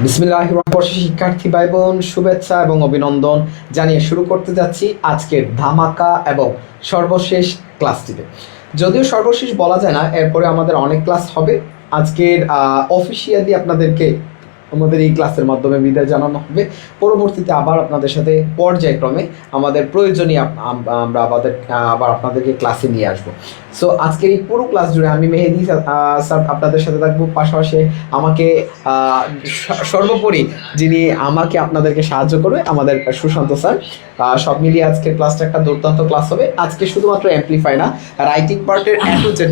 বিসমিল্লাহির রহমানির রহিম। শিক্ষার্থী ভাই বোন, শুভেচ্ছা এবং অভিনন্দন জানিয়ে শুরু করতে যাচ্ছি আজকের ধামাকা এবং সর্বশেষ ক্লাসটিতে। যদিও সর্বশেষ বলা যায় না, এরপরে আমাদের অনেক ক্লাস হবে। আজকের অফিসিয়ালি আপনাদেরকে আমাদের এই ক্লাসের মাধ্যমে বিদায় জানানো হবে। পরবর্তীতে আবার আপনাদের সাথে পর্যায়ক্রমে আমাদের প্রয়োজনীয় আমরা আবার আপনাদেরকে ক্লাসে নিয়ে আসবো। সো আজকের এই পুরো ক্লাস জুড়ে আমি মেহেদি স্যার আপনাদের সাথে থাকবো। পাশাপাশি আমাকে সর্বোপরি যিনি আমাকে আপনাদেরকে সাহায্য করবে, আমাদের সুশান্ত স্যার। সব মিলিয়ে আজকের ক্লাসটা একটা দুর্দান্ত ক্লাস হবে। আজকে শুধুমাত্র অ্যাম্পলিফাই না, রাইটিং পার্টের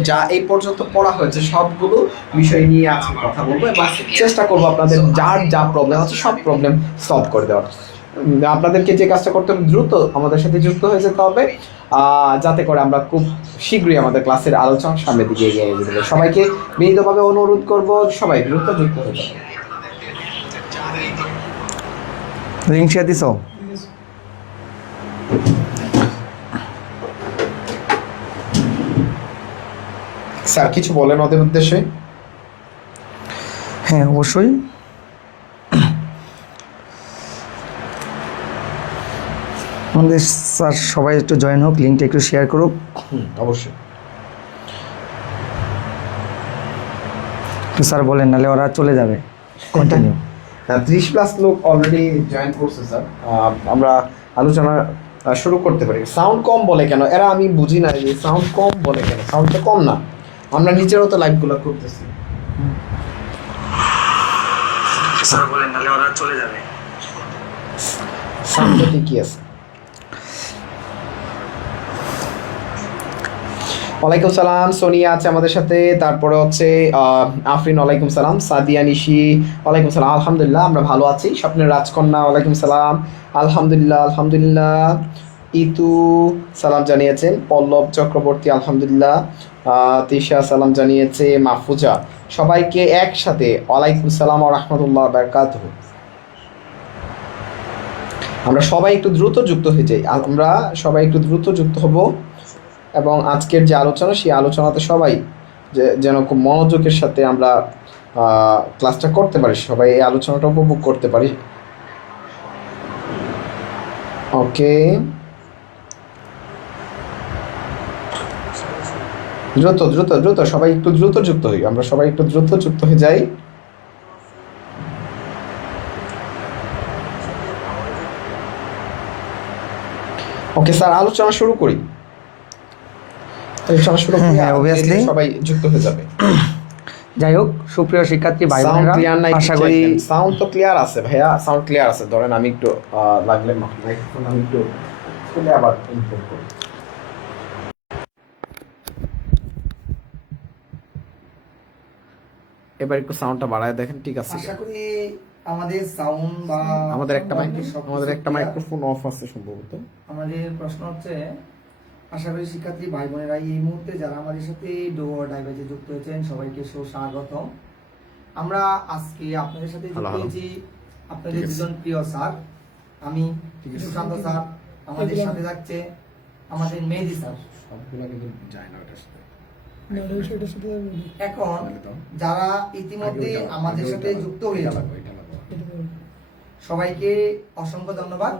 যা এই পর্যন্ত পড়া হয়েছে সবগুলো বিষয় নিয়ে আজকে কথা বলবো এবং চেষ্টা করবো আপনাদের যার যা প্রবলেম আছে সব প্রবলেম সলভ করে দেওয়ার। আপনাদেরকে যে কাজটা করতে হবে, দ্রুত আমাদের সাথে যুক্ত হয়ে যেতে হবে, যাতে করে আমরা খুব শীঘ্রই আমাদের ক্লাসের আলোচনা সামনের দিকে এগিয়ে নিয়ে যেতে পারি। সবাইকে বিনীতভাবে অনুরোধ করবো, সবাই দ্রুত যুক্ত হয়ে যাবে। লিঙ্ক শেয়ার দিছ? স্যার কিছু বলেন ওদের উদ্দেশ্যে? হ্যাঁ, অবশ্যই। আমাদের স্যার সবাই একটু জয়েন হোক, লিঙ্কটা একটু শেয়ার করুক। অবশ্যই। একটু স্যার বলেন, নাহলে ওরা চলে যাবে। কন্টিনিউ। 30+ লোক অলরেডি জয়েন করছে স্যার। আমরা আলোচনা শুরু করতে পারি। সাউন্ড কম বলে কেন এরা? আমি বুঝি না যে সাউন্ড কম বলে কেন। সাউন্ড তো কম না, আমরা নিজেরও তো লাইভগুলো করতেছি। স্যার বলেন, নাহলে ওরা চলে যাবে। সাউন্ড তো ঠিকই আছে। ওয়ালাইকুম সালাম, সোনিয়া আছে আমাদের সাথে। তারপরে হচ্ছে আফরিন, ওয়ালাইকুম সালাম। সাদিয়া নিশি, ওয়ালাইকুম সালাম। আলহামদুলিল্লাহ আমরা ভালো আছি। স্বপ্নের রাজকন্যা, ওয়ালাইকুম সালাম। আলহামদুলিল্লাহ আলহামদুলিল্লাহ। ইতু সালাম জানিয়েছেন। পল্লব চক্রবর্তী, আলহামদুলিল্লাহ। তিশা সালাম জানিয়েছে। মাহফুজা, সবাইকে একসাথে ওয়ালাইকুম সালাম ওয়া রাহমাতুল্লাহ ওয়া বারাকাতুহু। আমরা সবাই একটু দ্রুত যুক্ত হয়ে যাই। আমরা সবাই একটু দ্রুত যুক্ত হব এবং আজকের যে আলোচনা, সেই আলোচনাতে সবাই যেন খুব মনোযোগের সাথে আমরা ক্লাসটা করতে পারি, সবাই এই আলোচনাটা উপভোগ করতে পারি। ওকে, দ্রুত দ্রুত দ্রুত সবাই একটু দ্রুত যুক্ত হই। আমরা সবাই একটু দ্রুত যুক্ত হয়ে যাই। ওকে স্যার, আলোচনা শুরু করি। অবভিয়াসলি সবাই যুক্ত হয়ে যাবে। যাই হোক, সুপ্রিয় শিক্ষার্থী ভাই বোনেরা, আশা করি সাউন্ড তো ক্লিয়ার আছে ভাইয়া, সাউন্ড ক্লিয়ার আছে। ধরেন আমি একটু লাগলে মাইক্রোফোন আমি একটু খুলে আবার ইনপুট করি। এবার একটু সাউন্ডটা বাড়ায় দেখেন, ঠিক আছে? আশা করি আমাদের সাউন্ড বা আমাদের একটা মাইক্রোফোন অফ আছে সম্ভবত। আমাদের প্রশ্ন হচ্ছে, আশা করি শিক্ষার্থী ভাই বোনেরা এই মুহূর্তে যারা আমাদের সাথে ডো ডাইভাইজে যুক্ত হয়েছেন সবাইকে সুস্বাগত। আমরা আজকে আপনাদের সাথে যুক্ত হয়েছি আপনাদের দুজন প্রিয় স্যার, আমি সুশান্ত স্যার, আমাদের সাথে থাকছে আমাদের মেহেদি স্যার। সবগুলো কিন্তু যায় না ওটার সাথে। এখন যারা ইতিমধ্যে আমাদের সাথে যুক্ত হয়ে যাবে সবাইকে অসংখ্য ধন্যবাদ।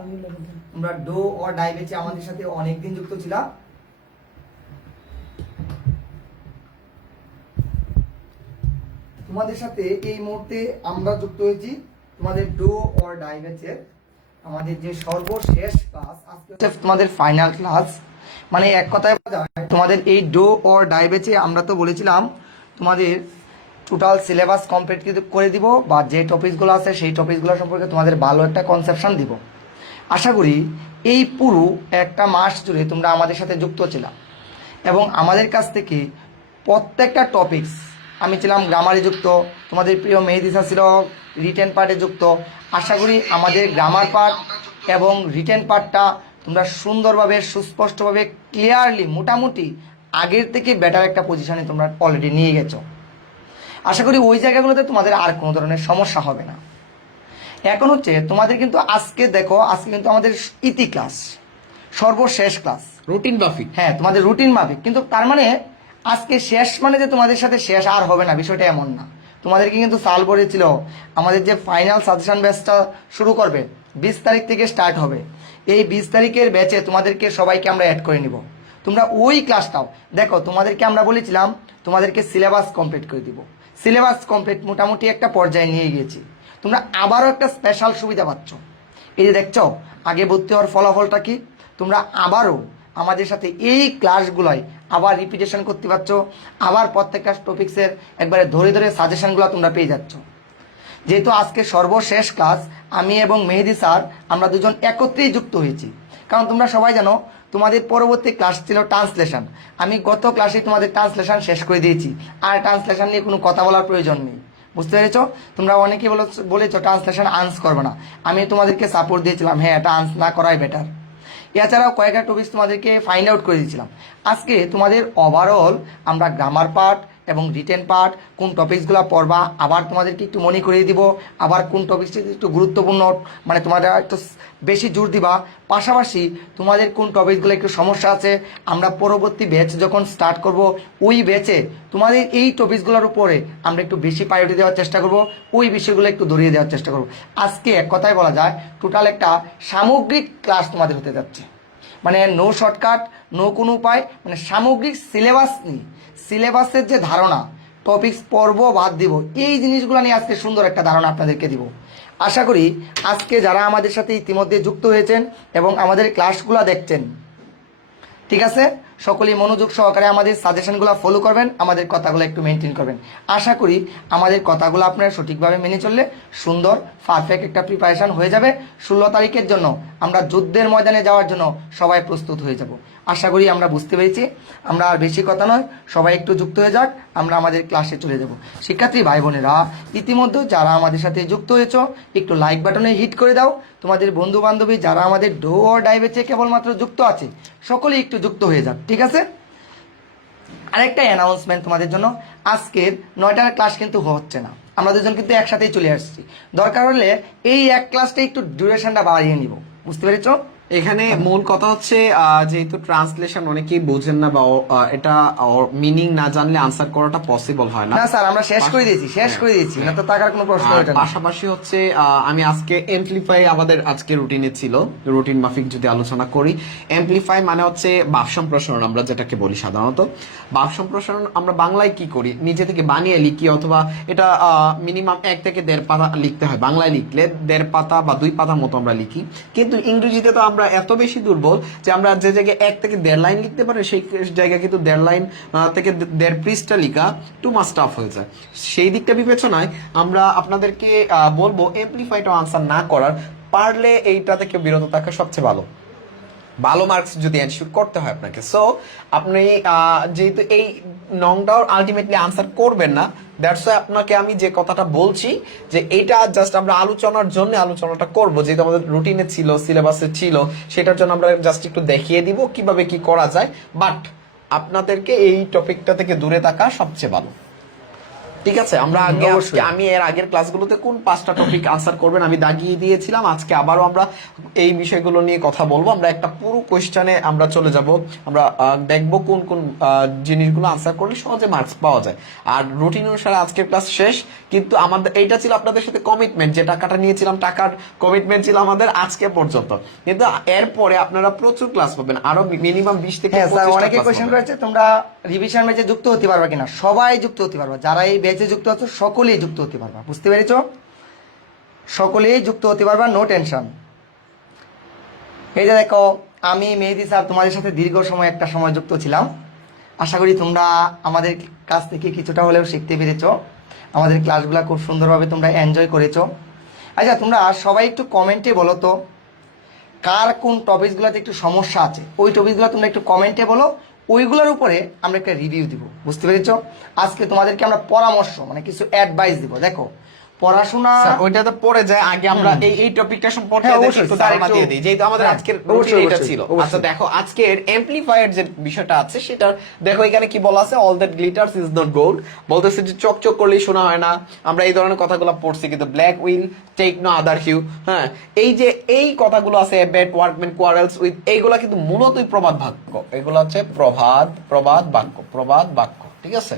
তোমরা ডো ও ডাই বেচে আমাদের সাথে অনেকদিন যুক্ত ছিল। তোমাদের সাথে এই মুহূর্তে আমরা যুক্ত হয়েছি তোমাদের ডো ও ডাই বেচের আমাদের যে সর্বশেষ ক্লাস, আজকে তোমাদের ফাইনাল ক্লাস। মানে এক কথায় তোমাদের এই ডো ও ডাই বেচে আমরা তো বলেছিলাম তোমাদের টোটাল সিলেবাস কমপ্লিট করে দিব, বা যে টপিকসগুলো আছে সেই টপিকসগুলো সম্পর্কে তোমাদের ভালো একটা কনসেপশন দিব। আশা করি এই পুরো একটা মাস জুড়ে তোমরা আমাদের সাথে যুক্ত ছিল এবং আমাদের কাছ থেকে প্রত্যেকটা টপিকস, আমি ছিলাম গ্রামারে যুক্ত, তোমাদের প্রিয় মেহেদি স্যার ছিল রিটেন পার্টে যুক্ত। আশা করি আমাদের গ্রামার পার্ট এবং রিটেন পার্টটা তোমরা সুন্দরভাবে সুস্পষ্টভাবে ক্লিয়ারলি মোটামুটি আগের থেকে বেটার একটা পজিশনে তোমরা অলরেডি নিয়ে গেছো। আশা করি ওই জায়গাগুলোতে তোমাদের আর কোনো ধরনের সমস্যা হবে না। এখন হচ্ছে তোমাদের কিন্তু আজকে দেখো, আজকে কিন্তু আমাদের ইতি ক্লাস, সর্বশেষ ক্লাস, রুটিন মাফিক। হ্যাঁ, তোমাদের রুটিন মাফিক। কিন্তু তার মানে আজকে শেষ মানে যে তোমাদের সাথে শেষ আর হবে না, বিষয়টা এমন না। তোমাদেরকে কিন্তু সাল বলেছিল আমাদের যে ফাইনাল সাজেশন ব্যাচটা শুরু করবে 20 তারিখ থেকে স্টার্ট হবে। এই 20 তারিখের ব্যাচে তোমাদেরকে সবাইকে আমরা অ্যাড করে নিব। তোমরা ওই ক্লাসটাও দেখো, তোমাদেরকে আমরা বলেছিলাম তোমাদেরকে সিলেবাস কমপ্লিট করে দিব। সিলেবাস কমপ্লিট মোটামুটি একটা পর্যায়ে নিয়ে গিয়েছি। তোমরা আবারও একটা স্পেশাল সুবিধা পাচ্ছ। এই যে দেখছো আগে ভর্তি হওয়ার ফলাফলটা কি, তোমরা আবারও আমাদের সাথে এই ক্লাসগুলোয় আবার রিপিটেশন করতে পারছো, আবার প্রত্যেকটা টপিক্সের একবারে ধরে ধরে সাজেশনগুলো তোমরা পেয়ে যাচ্ছ। যেহেতু আজকে সর্বশেষ ক্লাস, আমি এবং মেহেদি স্যার আমরা দুজন একত্রেই যুক্ত হয়েছি। কারণ তোমরা সবাই জানো তোমাদের পরবর্তী ক্লাস ছিল ট্রান্সলেশন। আমি গত ক্লাসে তোমাদের ট্রান্সলেশন শেষ করে দিয়েছি, আর ট্রান্সলেশন নিয়ে কোনো কথা বলার প্রয়োজন নেই। বুঝতে পেরেছো? তোমরা অনেকেই বলেছো ট্রান্সলেশন আনস করবে না, আমি তোমাদেরকে সাপোর্ট দিয়েছিলাম, হ্যাঁ এটা আনস না করাই বেটার। এছাড়াও কয়েকটা টপিক্স তোমাদেরকে ফাইন্ড আউট করে দিয়েছিলাম। আজকে তোমাদের ওভারঅল আমরা গ্রামার পার্ট এবং রিটেন পার্ট কোন টপিকসগুলো পড়বা আবার তোমাদেরকে একটু মনে করিয়ে দিব, আবার কোন টপিকসটি একটু গুরুত্বপূর্ণ মানে তোমরা একটু বেশি জোর দিবা, পাশাপাশি তোমাদের কোন টপিকসগুলো একটু সমস্যা আছে আমরা পরবর্তী ব্যাচ যখন স্টার্ট করব ওই ব্যাচে তোমাদের এই টপিকসগুলোর উপরে আমরা একটু বেশি প্রায়োরিটি দেওয়ার চেষ্টা করব, ওই বিষয়গুলো একটু ধরিয়ে দেওয়ার চেষ্টা করব। আজকে এক কথায় বলা যায় টোটাল একটা সামগ্রিক ক্লাস তোমাদের হতে যাচ্ছে, মানে নো শর্টকাট, নো কোনো উপায়, মানে সামগ্রিক সিলেবাস নিয়ে সিলেবাসের যে ধারণা, টপিকস পড়ব বাদ দিব, এই জিনিসগুলো নিয়ে আজকে সুন্দর একটা ধারণা আপনাদেরকে দিব। আশা করি আজকে যারা আমাদের সাথে ইতিমধ্যে যুক্ত হয়েছেন এবং আমাদের ক্লাসগুলো দেখছেন, ঠিক আছে, সকলেই মনোযোগ সহকারে আমাদের সাজেশনগুলো ফলো করবেন, আমাদের কথাগুলো একটু মেনটেন করবেন। আশা করি আমাদের কথাগুলো আপনারা সঠিকভাবে মেনে চললে সুন্দর পারফেক্ট একটা প্রিপারেশন হয়ে যাবে। 16 তারিখের জন্য আমরা যুদ্ধের ময়দানে যাওয়ার জন্য সবাই প্রস্তুত হয়ে যাব। আশা করি আমরা বুঝতে পেরেছি। আমরা আর বেশি কথা নয়, সবাই একটু যুক্ত হয়ে যাক, আমরা আমাদের ক্লাসে চলে যাব। শিক্ষার্থী ভাই বোনেরা, ইতিমধ্যে যারা আমাদের সাথে যুক্ত হয়েছ একটু লাইক বাটনে হিট করে দাও। তোমাদের বন্ধু বান্ধবী যারা আমাদের ডো অর ডাই ব্যাচে কেবলমাত্র যুক্ত আছে সকলেই একটু যুক্ত হয়ে যাক, ঠিক আছে? আরেকটা অ্যানাউন্সমেন্ট তোমাদের জন্য, আজকের 9টার ক্লাস কিন্তু হচ্ছে না, আমরা দুজন কিন্তু একসাথেই চলে আসছি। দরকার হলে এই এক ক্লাসটা একটু ডিউরেশনটা বাড়িয়ে নিব, বুঝতে পেরেছো? এখানে মূল কথা হচ্ছে যেহেতু ট্রান্সলেশন অনেকেই বোঝেন না বা এটা মিনিং না জানলে আনসার করাটা পসিবল হয় না। না স্যার, আমরা শেষ করে দিয়েছি, না তো টাকার কোনো প্রশ্ন ওঠে না। পাশাপাশি হচ্ছে আমি আজকে এমপ্লিফাই আমাদের আজকে রুটিনে ছিল, রুটিন মাফিক যদি আলোচনা করি, এমপ্লিফাই মানে হচ্ছে ভাব সম্প্রসারণ, আমরা যেটাকে বলি সাধারণত। ভাব সম্প্রসারণ আমরা বাংলায় কি করি, নিজে থেকে বানিয়ে লিখি, অথবা এটা মিনিমাম 1 থেকে 1.5 পাতা লিখতে হয়। বাংলায় লিখলে 1.5 পাতা বা 2 পাতা মতো আমরা লিখি, কিন্তু ইংরেজিতে তো আমরা এত বেশি দুর্বল যে আমরা যে জায়গায় 1 থেকে 1.5 লাইন লিখতে পারি সেই জায়গায় কিন্তু 1.5 লাইন থেকে 1.5 পৃষ্ঠা লেখা টু মাচ টাফ হয়ে যায়। সেই দিকটা বিবেচনায় আমরা আপনাদেরকে বলবো এমপ্লিফাইড আনসার না করার, পারলে এইটা থেকে বিরত থাকা সবচেয়ে ভালো। ভালো মার্কস যদি এনশিওর করতে হয় আপনাকে, সো আপনি যেহেতু এই নংটাও আলটিমেটলি আনসার করবেন না, দ্যাটস ওয়াই আপনাকে আমি যে কথাটা বলছি যে এইটা জাস্ট আমরা আলোচনার জন্য আলোচনাটা করব, যেহেতু আমাদের রুটিনে ছিল, সিলেবাসে ছিল, সেটার জন্য আমরা জাস্ট একটু দেখিয়ে দিব কিভাবে কি করা যায়। বাট আপনাদেরকে এই টপিকটা থেকে দূরে থাকা সবচেয়ে ভালো, ঠিক আছে? আমরা আমি এর আগের ক্লাসগুলোতে কোন 5টা টপিক আনসার করবেন আমি দাগিয়ে দিয়েছিলাম। আজকে আবারও আমরা এই বিষয়গুলো নিয়ে কথা বলবো। আমরা একটা পুরো কোশ্চেনে আমরা চলে যাব, আমরা দেখবো কোন কোন জিনিসগুলো আনসার করলে সহজে মার্কস পাওয়া যায়। আর রুটিন অনুসারে আজকের ক্লাস শেষ, কিন্তু আমাদের এইটা ছিল আপনাদের সাথে কমিটমেন্ট, যে টাকাটা নিয়েছিলাম টাকার কমিটমেন্ট ছিল আমাদের আজকে পর্যন্ত, কিন্তু এরপরে আপনারা প্রচুর ক্লাস পাবেন, আরো মিনিমাম 20 থেকে 25টা অনেকে ক্লাস কোশ্চেন পাবেন। করেছে তোমরা রিভিশন ব্যাচে যুক্ত হতে পারবা কিনা। সবাই যুক্ত হতে পারবা, যারা এই ব্যাচে যুক্ত আছো সকলেই যুক্ত হতে পারবা, বুঝতে পেরেছো? সকলেই যুক্ত হতে পারবা, নো টেনশন। এই যে দেখো, আমি মেহেদি স্যার তোমাদের সাথে দীর্ঘ সময় একটা সময় যুক্ত ছিলাম। আশা করি তোমরা আমাদের কাছ থেকে কিছুটা হলেও শিখতে পেরেছো, আমাদের ক্লাসগুলো খুব সুন্দরভাবে তোমরা এনজয় করেছো। আচ্ছা, তোমরা সবাই একটু কমেন্টে বলো তো কার কোন টপিকসগুলোতে একটু সমস্যা আছে, ওই টপিকসগুলো তোমরা একটু কমেন্টে বলো, ওইগুলোর উপরে আমরা একটা রিভিউ দিব, বুঝতে পেরেছো? আজকে তোমাদেরকে আমরা পরামর্শ মানে কিছু অ্যাডভাইস দিব। দেখো, পড়াশোনা ওইটা তো পড়ে যায়, আগে আমরা এই টপিকটা সম্পর্কে একটু ধারণা দিয়ে দিই, যেহেতু আমাদের আজকের রুটিন এটা ছিল। আচ্ছা দেখো, আজকের এমপ্লিফায়ার যে বিষয়টা আছে সেটা দেখো, এখানে কি বলা আছে, all that glitters is not gold, বলতেছে যে চকচক করলেই শোনা হয় না। আমরা এই ধরনের কথাগুলো পড়ছি, কিন্তু black will take no other hue, হ্যাঁ, এই যে এই কথাগুলো আছে, ব্যাড ওয়ার্কম্যান কোয়ারেলস উইথ, এইগুলা কিন্তু মূলতই প্রবাদ বাক্য, এগুলো হচ্ছে প্রবাদ বাক্য, ঠিক আছে?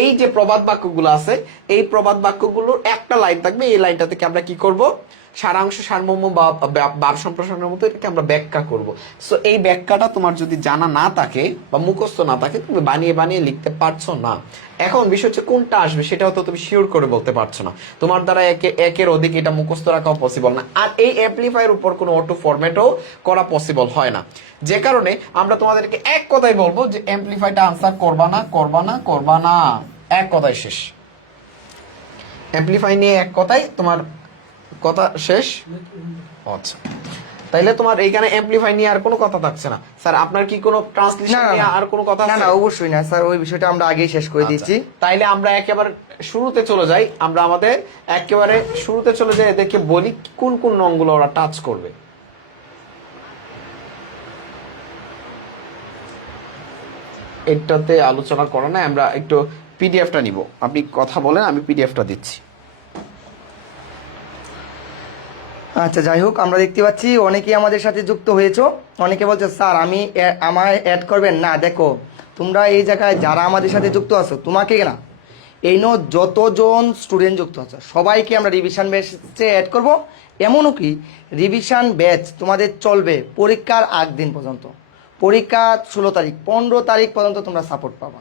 এই যে প্রবাদ বাক্যগুলো আছে, এই প্রবাদ বাক্যগুলোর একটা লাইন থাকবে, এই লাইনটা থেকে আমরা কি করব, সারাংশ সারমর্ম বা ভাব সম্প্রসারণের মতো এটাকে আমরা ব্যাখ্যা করব। সো এই ব্যাখ্যাটা তোমার যদি জানা না থাকে বা মুখস্থ না থাকে, তুমি বানিয়ে বানিয়ে লিখতে পারছো না। এখন বিষয় হচ্ছে কোনটা আসবে সেটাও তো তুমি শিওর করে বলতে পারছো না, তোমার দ্বারা একের অধিক এটা মুখস্থ রাখাও পসিবল না, আর এই অ্যাম্পলিফায়ার উপর কোনো অটো ফরম্যাটও করা পসিবল হয় না। যে কারণে আমরা তোমাদেরকে এক কথাই বলবো যে অ্যাম্পলিফাইটা আনসার করবা না, করবা না, করবা না, এক কথাই শেষ। অ্যাম্পলিফাই নিয়ে এক কথাই তোমার কথা শেষ। আচ্ছা, তাইলে তোমার এইখানে অ্যাম্পলিফাই নিয়ে আর কোনো কথা থাকছে না। স্যার আপনার কি কোনো ট্রান্সলেশন নিয়ে আর কোনো কথা না আছে? না অবশ্যই না স্যার, ওই বিষয়টা আমরা আগেই শেষ করে দিয়েছি। তাইলে আমরা একেবারে শুরুতে চলে যাই, আমরা আমাদের একেবারে শুরুতে চলে যাই, এদেরকে বলি কোন কোন রংগুলো ওরা টাচ করবে। এটাতে আলোচনা করা না, আমরা একটু পিডিএফটা নিব, আপনি কথা বলেন, আমি পিডিএফটা দিচ্ছি। আচ্ছা যাই হোক, আমরা দেখতে পাচ্ছি অনেকেই আমাদের সাথে যুক্ত হয়েছো। অনেকে বলছে স্যার আমি আমায় অ্যাড করবেন না। দেখো তোমরা এই জায়গায় যারা আমাদের সাথে যুক্ত আছো, তোমাকে না এই যতজন স্টুডেন্ট যুক্ত আছো সবাইকে আমরা রিভিশন ব্যাচে অ্যাড করব। এমনও কি রিভিশন ব্যাচ তোমাদের চলবে পরীক্ষার আগ দিন পর্যন্ত। পরীক্ষা 16 তারিখ, 15 তারিখ পর্যন্ত তোমরা সাপোর্ট পাবা।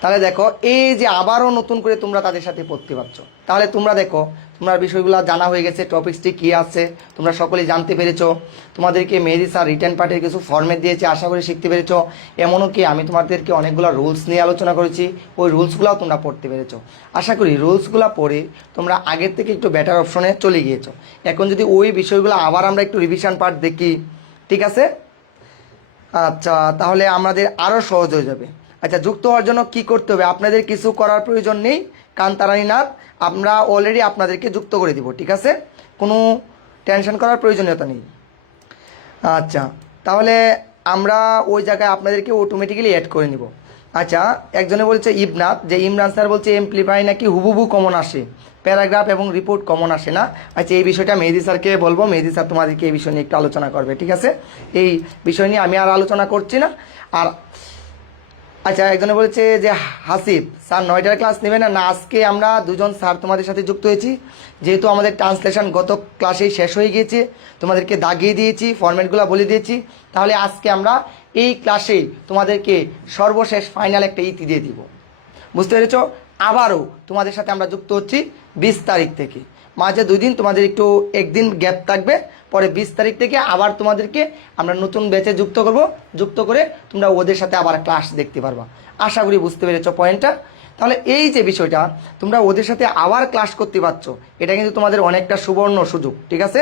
তাহলে দেখো এই যে আবারও নতুন করে তোমরা তাদের সাথে পড়তে পারছো। তাহলে তোমরা দেখো তোমার বিষয়গুলো জানা হয়ে গেছে, টপিকসটি কী আছে তোমরা সকলেই জানতে পেরেছো। তোমাদেরকে মেহেদী স্যার রিটার্ন পার্টের কিছু ফর্মেট দিয়েছে, আশা করি শিখতে পেরেছো। এমনও কি আমি তোমাদেরকে অনেকগুলো রুলস নিয়ে আলোচনা করেছি, ওই রুলসগুলোও তোমরা পড়তে পেরেছো। আশা করি রুলসগুলো পড়ে তোমরা আগের থেকে একটু বেটার অপশনে চলে গিয়েছো। এখন যদি ওই বিষয়গুলো আবার আমরা একটু রিভিশন পার্ট দেখি, ঠিক আছে? আচ্ছা তাহলে আমাদের আরও সহজ হয়ে যাবে। আচ্ছা যুক্ত হওয়ার জন্য কি করতে হবে, আপনাদের কিছু করার প্রয়োজন নেই, কান্তারানী নাথ আমরা অলরেডি আপনাদেরকে যুক্ত করে দিব, ঠিক আছে? কোনো টেনশন করার প্রয়োজনীয়তা নেই। আচ্ছা তাহলে আমরা ওই জায়গায় আপনাদেরকে অটোমেটিক্যালি অ্যাড করে নিব। আচ্ছা একজনে বলছে ইবনাথ, যে ইমরান স্যার বলছে এমপ্লিফাই নাকি হুবহু কমন আসে, প্যারাগ্রাফ এবং রিপোর্ট কমন আসে না। আচ্ছা এই বিষয়টা মেহেদী স্যারকে বলবো, মেহেদী স্যার তোমাদেরকে এই বিষয় নিয়ে একটু আলোচনা করবে, ঠিক আছে? এই বিষয় নিয়ে আমি আর আলোচনা করছি না। আর আচ্ছা একজনে বলেছে যে হাসিব স্যার 9টার ক্লাস নেবে না। না, আজকে আমরা দুজন স্যার তোমাদের সাথে যুক্ত হয়েছি, যেহেতু আমাদের ট্রান্সলেশন গত ক্লাসেই শেষ হয়ে গিয়েছে, তোমাদেরকে দাগিয়ে দিয়েছি, ফরম্যাটগুলো বলে দিয়েছি। তাহলে আজকে আমরা এই ক্লাসে তোমাদেরকে সর্বশেষ ফাইনাল একটা ইতি দিয়ে দিব, বুঝতে পেরেছ? আবারও তোমাদের সাথে আমরা যুক্ত হচ্ছি 20 তারিখ থেকে। মাঝে 2 দিন তোমাদের একটু একদিন গ্যাপ থাকবে, পরে 20 তারিখ থেকে আবার তোমাদেরকে আমরা নতুন ব্যাচে যুক্ত করব। যুক্ত করে তোমরা ওদের সাথে আবার ক্লাস দেখতে পারবা। আশা করি বুঝতে পেরেছো পয়েন্টটা। তাহলে এই যে বিষয়টা তোমরা ওদের সাথে আবার ক্লাস করতে পারছো, এটা কিন্তু তোমাদের অনেকটা সুবর্ণ সুযোগ, ঠিক আছে?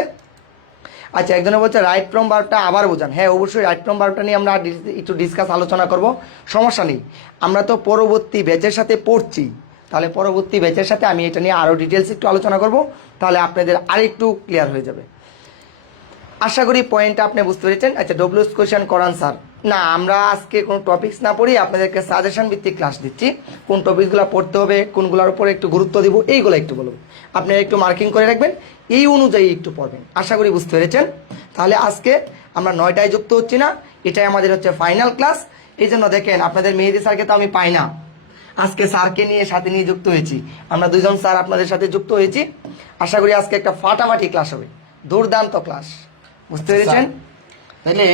আচ্ছা একজনে বলছে রাইট ফ্রম ভার্বটা আবার বোঝান। হ্যাঁ অবশ্যই রাইট ফ্রম ভার্বটা নিয়ে আমরা একটু ডিসকাস আলোচনা করব, সমস্যা নেই। আমরা তো পরবর্তী ব্যাচের সাথে পড়ছি, তাহলে পরবর্তী ব্যাচের সাথে আমি এটা নিয়ে আরও ডিটেলস একটু আলোচনা করব, তাহলে আপনাদের আরেকটু ক্লিয়ার হয়ে যাবে। আশা করি পয়েন্টটা আপনি বুঝতে পেরেছেন। আচ্ছা ডব্লিউএস কোয়েশ্চেন করান স্যার। না, আমরা আজকে কোনো টপিকস না পড়ি, আপনাদেরকে সাজেশন ভিত্তিক ক্লাস দিচ্ছি। কোন টপিকসগুলো পড়তে হবে, কোনগুলোর উপরে একটু গুরুত্ব দিব, এইগুলো একটু বলবো, আপনারা একটু মার্কিং করে রাখবেন, এই অনুযায়ী একটু পড়বেন। আশা করি বুঝতে পেরেছেন। তাহলে আজকে আমরা 9টায় যুক্ত হচ্ছি না, এটাই আমাদের হচ্ছে ফাইনাল ক্লাস। এই জন্য দেখেন আপনাদের মেহেদী স্যারকে তো আমি পাই না, আজকে স্যারকে নিয়ে সাথে নিয়ে যুক্ত হয়েছি। আমরা দুজন স্যার আপনাদের সাথে যুক্ত হয়েছি। আশা করি আজকে একটা ফাটাফাটি ক্লাস হবে, দুর্দান্ত ক্লাস, বুঝতে পেরেছেন? তাহলে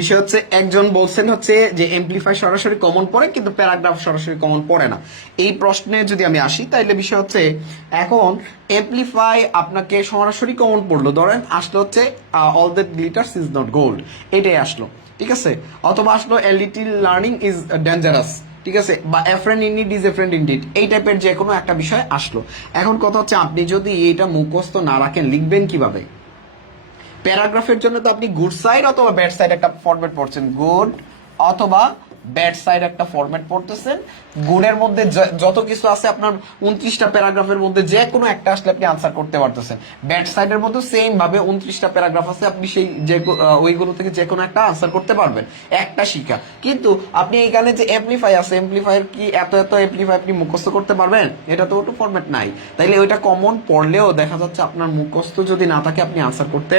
বিষয় হচ্ছে একজন বলছেন হচ্ছে যে এমপ্লিফাই সরাসরি কমন পড়ে কিন্তু প্যারাগ্রাফ সরাসরি কমন পড়ে না। এই প্রশ্নে যদি আমি আসি তাহলে বিষয় হচ্ছে এখন এমপ্লিফাই আপনাকে সরাসরি কমন পড়লো, ধরেন আসলো হচ্ছে all that glitters is not gold, এটাই আসলো, ঠিক আছে? অথবা আসলো a little learning is dangerous, ঠিক আছে? বা a friend in need is a friend in deed, এই টাইপের যে কোনো একটা বিষয় আসলো। এখন কথা হচ্ছে আপনি যদি এটা মুখস্থ না রাখেন লিখবেন কিভাবে? প্যারাগ্রাফের জন্য তো আপনি গুড সাইড অথবা ব্যাড সাইড একটা ফরম্যাট পড়ছেন, গুড অথবা ব্যাড সাইড একটা ফরম্যাট পড়তেছেন। গুডের মধ্যে যত কিছু আছে আপনার 29টা প্যারাগ্রাফের মধ্যে যে কোনো একটা আসলে আপনি আনসার করতে পারতেছেন। ব্যাড সাইডের মধ্যে সেম ভাবে 29টা প্যারাগ্রাফ আছে, আপনি সেই যে ওইগুলো থেকে যে কোনো একটা আনসার করতে পারবেন, একটা শিখা। কিন্তু আপনি এইখানে যে এমপ্লিফাই আছে, এমপ্লিফাইয়ের কি এত এত এমপ্লিফাই আপনি মুখস্থ করতে পারবেন? এটা তো ওটা ফরম্যাট নাই। তাইলে ওইটা কমন পড়লেও দেখা যাচ্ছে আপনার মুখস্থ যদি না থাকে আপনি আনসার করতে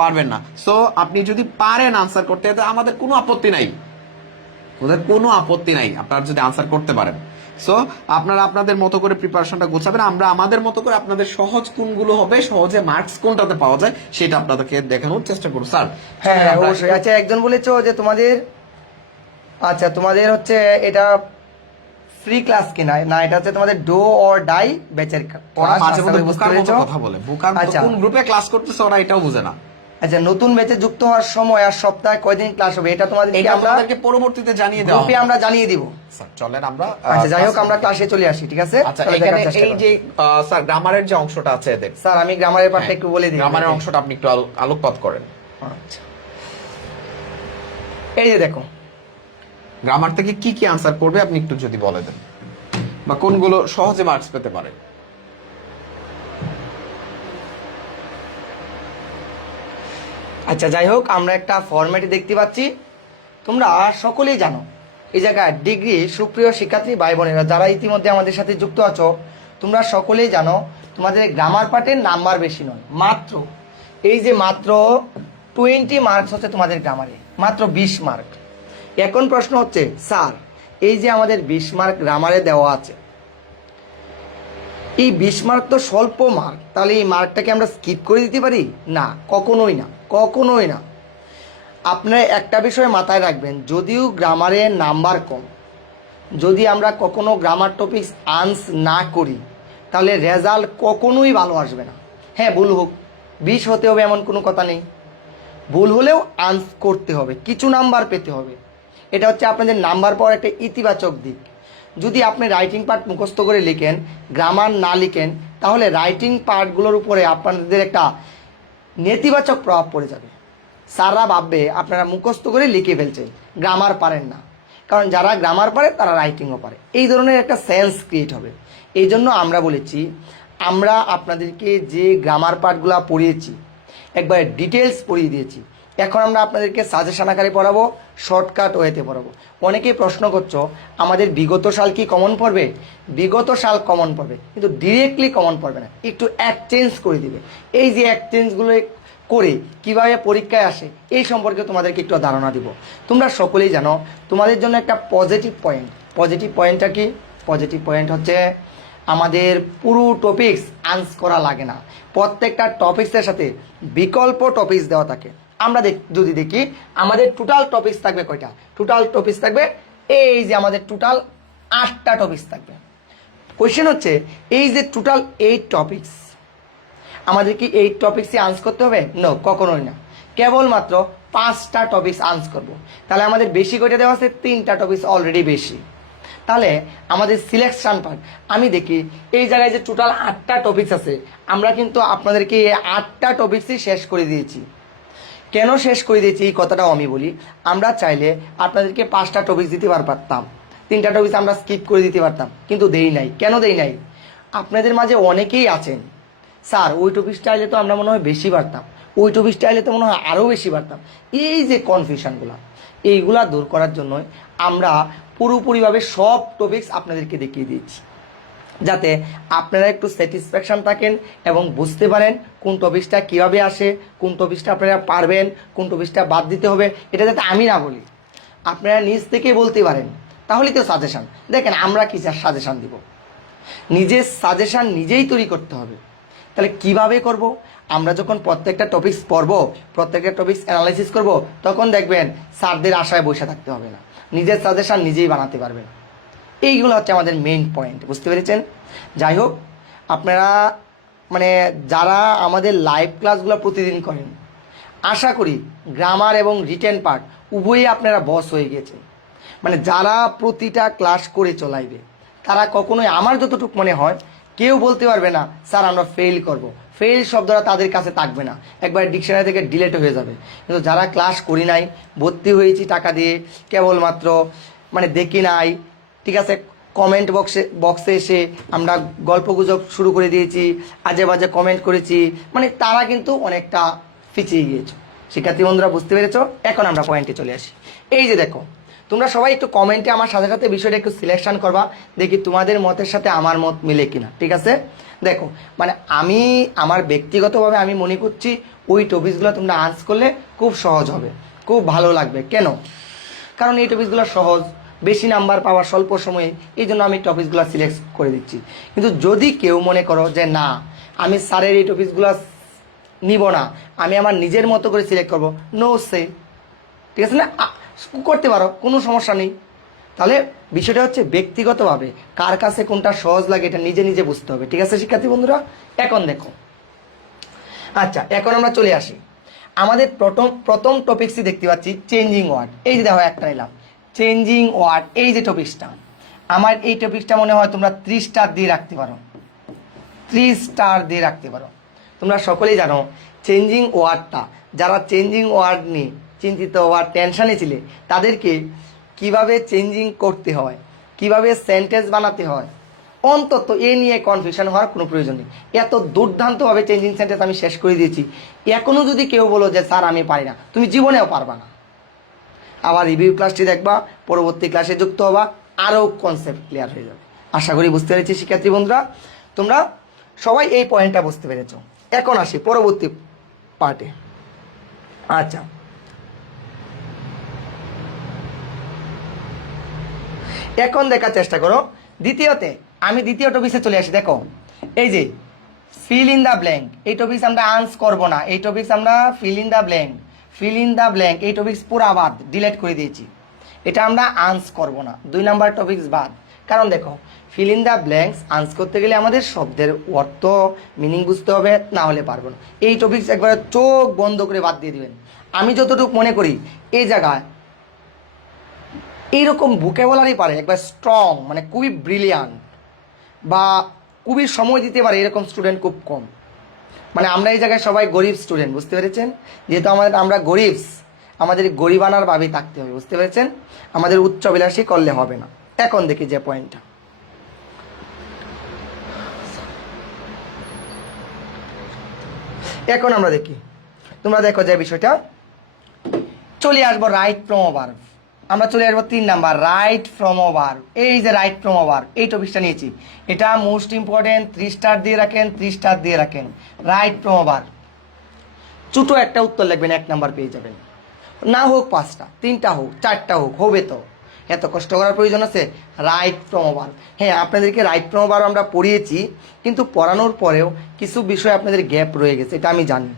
পারবেন না। সো আপনি যদি পারেন আনসার করতে, আমাদের কোনো আপত্তি নাই, ওদের কোনো আপত্তি নাই আপনারা যদি আনসার করতে পারেন। সো আপনারা আপনাদের মতো করে প্রিপারেশনটা গোছাবেন, আমরা আমাদের মতো করে আপনাদের সহজ কোনগুলো হবে, সহজে মার্কস কোনটাতে পাওয়া যায় সেটা আপনাদেরকে দেখানোর চেষ্টা করব। স্যার হ্যাঁ অবশ্যই। আচ্ছা একজন বলেছো যে তোমাদের হচ্ছে এটা ফ্রি ক্লাস কিনা, না এটা হচ্ছে তোমাদের ডো অর ডাই ব্যাচের ওরা ক্লাস। মাঝে মধ্যে বুঝতে বুকার মতো পেরেছো? কথা বলে, বুকার মতো আচ্ছা। কোন গ্রুপে ক্লাস করতেছে ওরা এটাও বুঝে না। আচ্ছা নতুন ব্যাচে যুক্ত হওয়ার সময় আর সপ্তাহে কয়দিন ক্লাস হবে এটা তোমাদেরকে এটা আমরা আপনাদেরকে পরবর্তীতে জানিয়ে দেওয়া গ্রুপে হবে। আমরা জানিয়ে দিব। স্যার চলেন আমরা আচ্ছা যাই হোক আমরা ক্লাসে চলে আসি, ঠিক আছে? আচ্ছা তাহলে এখানে দেখার চেষ্টা এই করো। যে স্যার গ্রামারের যে অংশটা আছে এদের, স্যার আমি গ্রামারের পার্টটা একটু বলে দিই। গ্রামারের অংশটা আপনি একটু আলোকপাত করেন। আচ্ছা এই যে দেখো, গ্রামার থেকে কি কি আনসার করবে আপনি একটু যদি বলে দেন, বা কোনগুলো সহজে মার্কস পেতে পারে। আচ্ছা যাই হোক আমরা একটা ফরম্যাটে দেখতে পাচ্ছি। তোমরা সকলেই জানো এই জায়গায় ডিগ্রি সুপ্রিয় শিক্ষার্থী ভাই বোনেরা যারা ইতিমধ্যে আমাদের সাথে যুক্ত আছো, তোমরা সকলেই জানো তোমাদের গ্রামার পার্টের নাম্বার বেশি নয়, মাত্র এই যে মাত্র 20 মার্কস হচ্ছে তোমাদের গ্রামারে, মাত্র 20 মার্ক। এখন প্রশ্ন হচ্ছে স্যার এই যে আমাদের 20 মার্ক গ্রামারে দেওয়া আছে, এই 20 মার্ক তো স্বল্প মার্ক, তাহলে এই মার্কটাকে আমরা স্কিপ করে দিতে পারি? না, কখনোই না, কখনোই না। আপনারা একটা বিষয় মাথায় রাখবেন, যদিও গ্রামারের নাম্বার কম, যদি আমরা কখনো গ্রামার টপিকস আনস না করি তাহলে রেজাল্ট কখনোই ভালো আসবে না। হ্যাঁ ভুল হোক, 20 হতে হবে এমন কোনো কথা নেই, ভুল হলেও আনস করতে হবে, কিছু নাম্বার পেতে হবে। এটা হচ্ছে আপনাদের নাম্বার পাওয়ার একটা ইতিবাচক দিক। যদি আপনি রাইটিং পার্ট মুখস্থ করে লিখেন, গ্রামার না লিখেন, তাহলে রাইটিং পার্টগুলোর উপরে আপনাদের একটা নেতিবাচক প্রভাব পড়ে যাবে। স্যাররা ভাববে আপনারা মুখস্থ করে লিখে ফেলছেন, গ্রামার পারেন না। কারণ যারা গ্রামার পারে তারা রাইটিংও পারে, এই ধরনের একটা সেন্স ক্রিয়েট হবে। এই জন্য আমরা বলেছি আমরা আপনাদেরকে যে গ্রামার পার্টগুলো পড়িয়েছি একবার ডিটেলস পড়িয়ে দিয়েছি, এখন আমরা আপনাদেরকে সাজেশন আকারে পড়াবো, শর্টকাট ওয়েতে পড়াবো। অনেকেই প্রশ্ন করছো আমাদের বিগত সাল কি কমন পড়বে? বিগত সাল কমন পড়বে, কিন্তু ডিরেক্টলি কমন পড়বে না, একটু এক্সচেঞ্জ করে দিবে। এই যে এক্সচেঞ্জগুলো করে কিভাবে পরীক্ষায় আসে এই সম্পর্কে তোমাদেরকে একটু ধারণা দিব। তোমরা সকলেই জানো তোমাদের জন্য একটা পজিটিভ পয়েন্টটা কি? পজিটিভ পয়েন্ট হচ্ছে আমাদের পুরো টপিকস আনস করা লাগে না, প্রত্যেকটা টপিক্সের সাথে বিকল্প টপিক্স দেওয়া থাকে। আমরা যদি দেখি আমাদের টোটাল টপিক্স থাকবে কয়টা? টোটাল টপিক্স থাকবে এই যে আমাদের টোটাল 8টা টপিক্স থাকবে। কোয়েশ্চেন হচ্ছে এই যে টোটাল 8 টপিক্স, আমাদের কি 8 টপিক্সই আনস করতে হবে? নো, কখনোই না। কেবলমাত্র 5টা টপিক্স আনস করব। তাহলে আমাদের বেশি করে দেওয়া আছে 3টা টপিক্স অলরেডি বেশি। তাহলে আমাদের সিলেকশন পার্ট আমি দেখি এই জায়গায় যে টোটাল 8টা টপিক্স আছে, আমরা কিন্তু আপনাদেরকে এই 8টা টপিক্সই শেষ করে দিয়েছি। কেন শেষ করে দিয়েছি এই কথাটাও আমি বলি। আমরা চাইলে আপনাদেরকে 5টা টপিক্স দিতে পারতাম, 3টা টপিক্স আমরা স্কিপ করে দিতে পারতাম, কিন্তু দেই নাই। কেন দেই নাই? আপনাদের মাঝে অনেকেই আছেন স্যার ওই টপিক্সটা আইলে তো আমরা মনে হয় বেশি পারতাম, ওই টপিক্সটা আইলে তো মনে হয় আরও বেশি পারতাম। এই যে কনফিউশনগুলো, এইগুলা দূর করার জন্য আমরা পুরোপুরিভাবে সব টপিক্স আপনাদেরকে দেখিয়ে দিয়েছি, যাতে আপনারা একটু স্যাটিসফ্যাকশন থাকেন এবং বুঝতে পারেন কোন টপিক্সটা কীভাবে আসে, কোন টপিক্সটা আপনারা পারবেন, কোন টপিক্সটা বাদ দিতে হবে। এটা যাতে আমি না বলি, আপনারা নিজ থেকেই বলতে পারেন, তাহলেই তো সাজেশান। দেখেন আমরা কি সাজেশান দিব, নিজের সাজেশান নিজেই তৈরি করতে হবে। তাহলে কিভাবে করব? আমরা যখন প্রত্যেকটা টপিক্স পড়বো, প্রত্যেকটা টপিক্স অ্যানালাইসিস করব, তখন দেখবেন স্যারদের আশায় বসে থাকতে হবে না, নিজের সাজেশান নিজেই বানাতে পারবেন। এইগুলো হচ্ছে আমাদের মেইন পয়েন্ট, বুঝতে পেরেছেন? যাই হোক, আপনারা মানে যারা আমাদের লাইভ ক্লাসগুলো প্রতিদিন করেন, আশা করি গ্রামার এবং রিটেন পার্ট উভয়ই আপনারা বস হয়ে গিয়েছেন। মানে যারা প্রতিটা ক্লাস করে চলাইবে তারা কখনোই, আমার যতটুকু মনে হয়, কেউ বলতে পারবে না স্যার আমরা ফেল করব। ফেল শব্দটা তাদের কাছে থাকবে না, একবার ডিকশনারি থেকে ডিলেট হয়ে যাবে। কিন্তু যারা ক্লাস করি নাই, ভর্তি হয়েছি টাকা দিয়ে, কেবলমাত্র মানে দেখি নাই, ঠিক আছে, কমেন্ট বক্সে এসে আমরা গল্পগুজব শুরু করে দিয়েছি, আজে বাজে কমেন্ট করেছি, মানে তারা কিন্তু অনেকটা পিছিয়ে গিয়েছে। শিক্ষার্থী বন্ধুরা বুঝতে পেরেছো? এখন আমরা পয়েন্টে চলে আসি। এই যে দেখো, তোমরা সবাই একটু কমেন্টে আমার সাথে সাথে বিষয়টা একটু সিলেকশন করবা, দেখি তোমাদের মতের সাথে আমার মত মিলে কিনা, ঠিক আছে? দেখো মানে আমি আমার ব্যক্তিগতভাবে আমি মনে করছি ওই টপিকসগুলো তোমরা আনসার করলে খুব সহজ হবে, খুব ভালো লাগবে। কেন? কারণ এই টপিকসগুলো সহজ, বেশি নাম্বার পাওয়ার স্বল্প সময়ে, এই জন্য আমি টপিকসগুলো সিলেক্ট করে দিচ্ছি। কিন্তু যদি কেউ মনে করো যে না আমি স্যারের এই টপিকসগুলো নিব না, আমি আমার নিজের মতো করে সিলেক্ট করবো, নো সে, ঠিক আছে না, করতে পারো, কোনো সমস্যা নেই। তাহলে বিষয়টা হচ্ছে ব্যক্তিগতভাবে কার কাছে কোনটা সহজ লাগে এটা নিজে নিজে বুঝতে হবে, ঠিক আছে শিক্ষার্থী বন্ধুরা। এখন দেখো, আচ্ছা এখন আমরা চলে আসি আমাদের প্রথম টপিকসই দেখতে পাচ্ছি চেঞ্জিং ওয়ার্ড। এই যে দেখো একটা নিলাম চেঞ্জিং ওয়ার্ড, এই যে টপিকসটা, আমার এই টপিকসটা মনে হয় তোমরা 3 স্টার দিয়ে রাখতে পারো, 3 স্টার দিয়ে রাখতে পারো। তোমরা সকলেই জানো চেঞ্জিং ওয়ার্ডটা, যারা চেঞ্জিং ওয়ার্ড নিয়ে চিন্তিত বা টেনশনে ছিলে তাদেরকে কিভাবে চেঞ্জিং করতে হয়, কিভাবে সেন্টেন্স বানাতে হয়, অন্তত এ নিয়ে কনফিউশন হওয়ার কোনো প্রয়োজন নেই। এত দুর্দান্তভাবে চেঞ্জিং সেন্টেন্স আমি শেষ করে দিয়েছি। এখনও যদি কেউ বলো যে স্যার আমি পারি না, তুমি জীবনেও পারবা না। আবার রিভিউ ক্লাসটি দেখবা, পরবর্তী ক্লাসে যুক্ত হবা, আরও কনসেপ্ট ক্লিয়ার হয়ে যাবে। আশা করি বুঝতে পেরেছি শিক্ষার্থী বন্ধুরা, তোমরা সবাই এই পয়েন্টটা বুঝতে পেরেছ। এখন আসি পরবর্তী পার্টে। আচ্ছা এখন দেখার চেষ্টা করো দ্বিতীয়তে, আমি দ্বিতীয় টপিক্সে চলে আসি। দেখো এই যে ফিল ইন দ্য ব্ল্যাঙ্ক, এই টপিক্স আমরা আনস করবো না, এই টপিক্স আমরা fill in the blank, fill in the blank এই টপিক্স পুরা বাদ, ডিলেট করে দিয়েছি, এটা আমরা আনস করবো না, 2 নাম্বার টপিক্স বাদ। কারণ দেখো ফিল ইন দ্য ব্ল্যাঙ্কস আনস করতে গেলে আমাদের শব্দের অর্থ মিনিং বুঝতে হবে, না হলে পারবো না। এই টপিক্স একবারে চোখ বন্ধ করে বাদ দিয়ে দিবেন। আমি যতটুকু মনে করি এই জায়গায় এইরকম ভোকাবুলারি পারে একবার স্ট্রং, মানে খুবই ব্রিলিয়ান্ট বা খুবই সময় দিতে পারে এরকম স্টুডেন্ট খুব কম। মানে আমরা এই জায়গায় সবাই গরিব স্টুডেন্ট, বুঝতে পেরেছেন, যেহেতু আমরা গরিবস, আমাদের গরিবানার ভাবেই থাকতে হবে, বুঝতে পেরেছেন, আমাদের উচ্চবিলাসী করলে হবে না। এখন দেখি যে পয়েন্টটা, এখন আমরা দেখি, তোমরা দেখো যে বিষয়টা চলে আসবো রাইট ফ্রম এ ভার্ব। আমরা চলে আসবো 3 number right from a verb. এই যে রাইট ফ্রম এ ভার্ব এই টপিকটা নিয়েছি, এটা মোস্ট ইম্পর্টেন্ট, 3 স্টার দিয়ে রাখেন, 3 স্টার দিয়ে রাখেন। রাইট ফ্রম এ ভার্ব ছোটো একটা উত্তর লিখবেন, 1 নাম্বার পেয়ে যাবেন, না হোক 5টা, 3টা হোক, 4টা হোক, হবে তো, এত কষ্ট করার প্রয়োজন আছে। রাইট ফ্রম এ ভার্ব, হ্যাঁ আপনাদেরকে রাইট ফ্রম এ ভার্ব আমরা পড়িয়েছি, কিন্তু পড়ানোর পরেও কিছু বিষয় আপনাদের গ্যাপ রয়ে গেছে, এটা আমি জানি।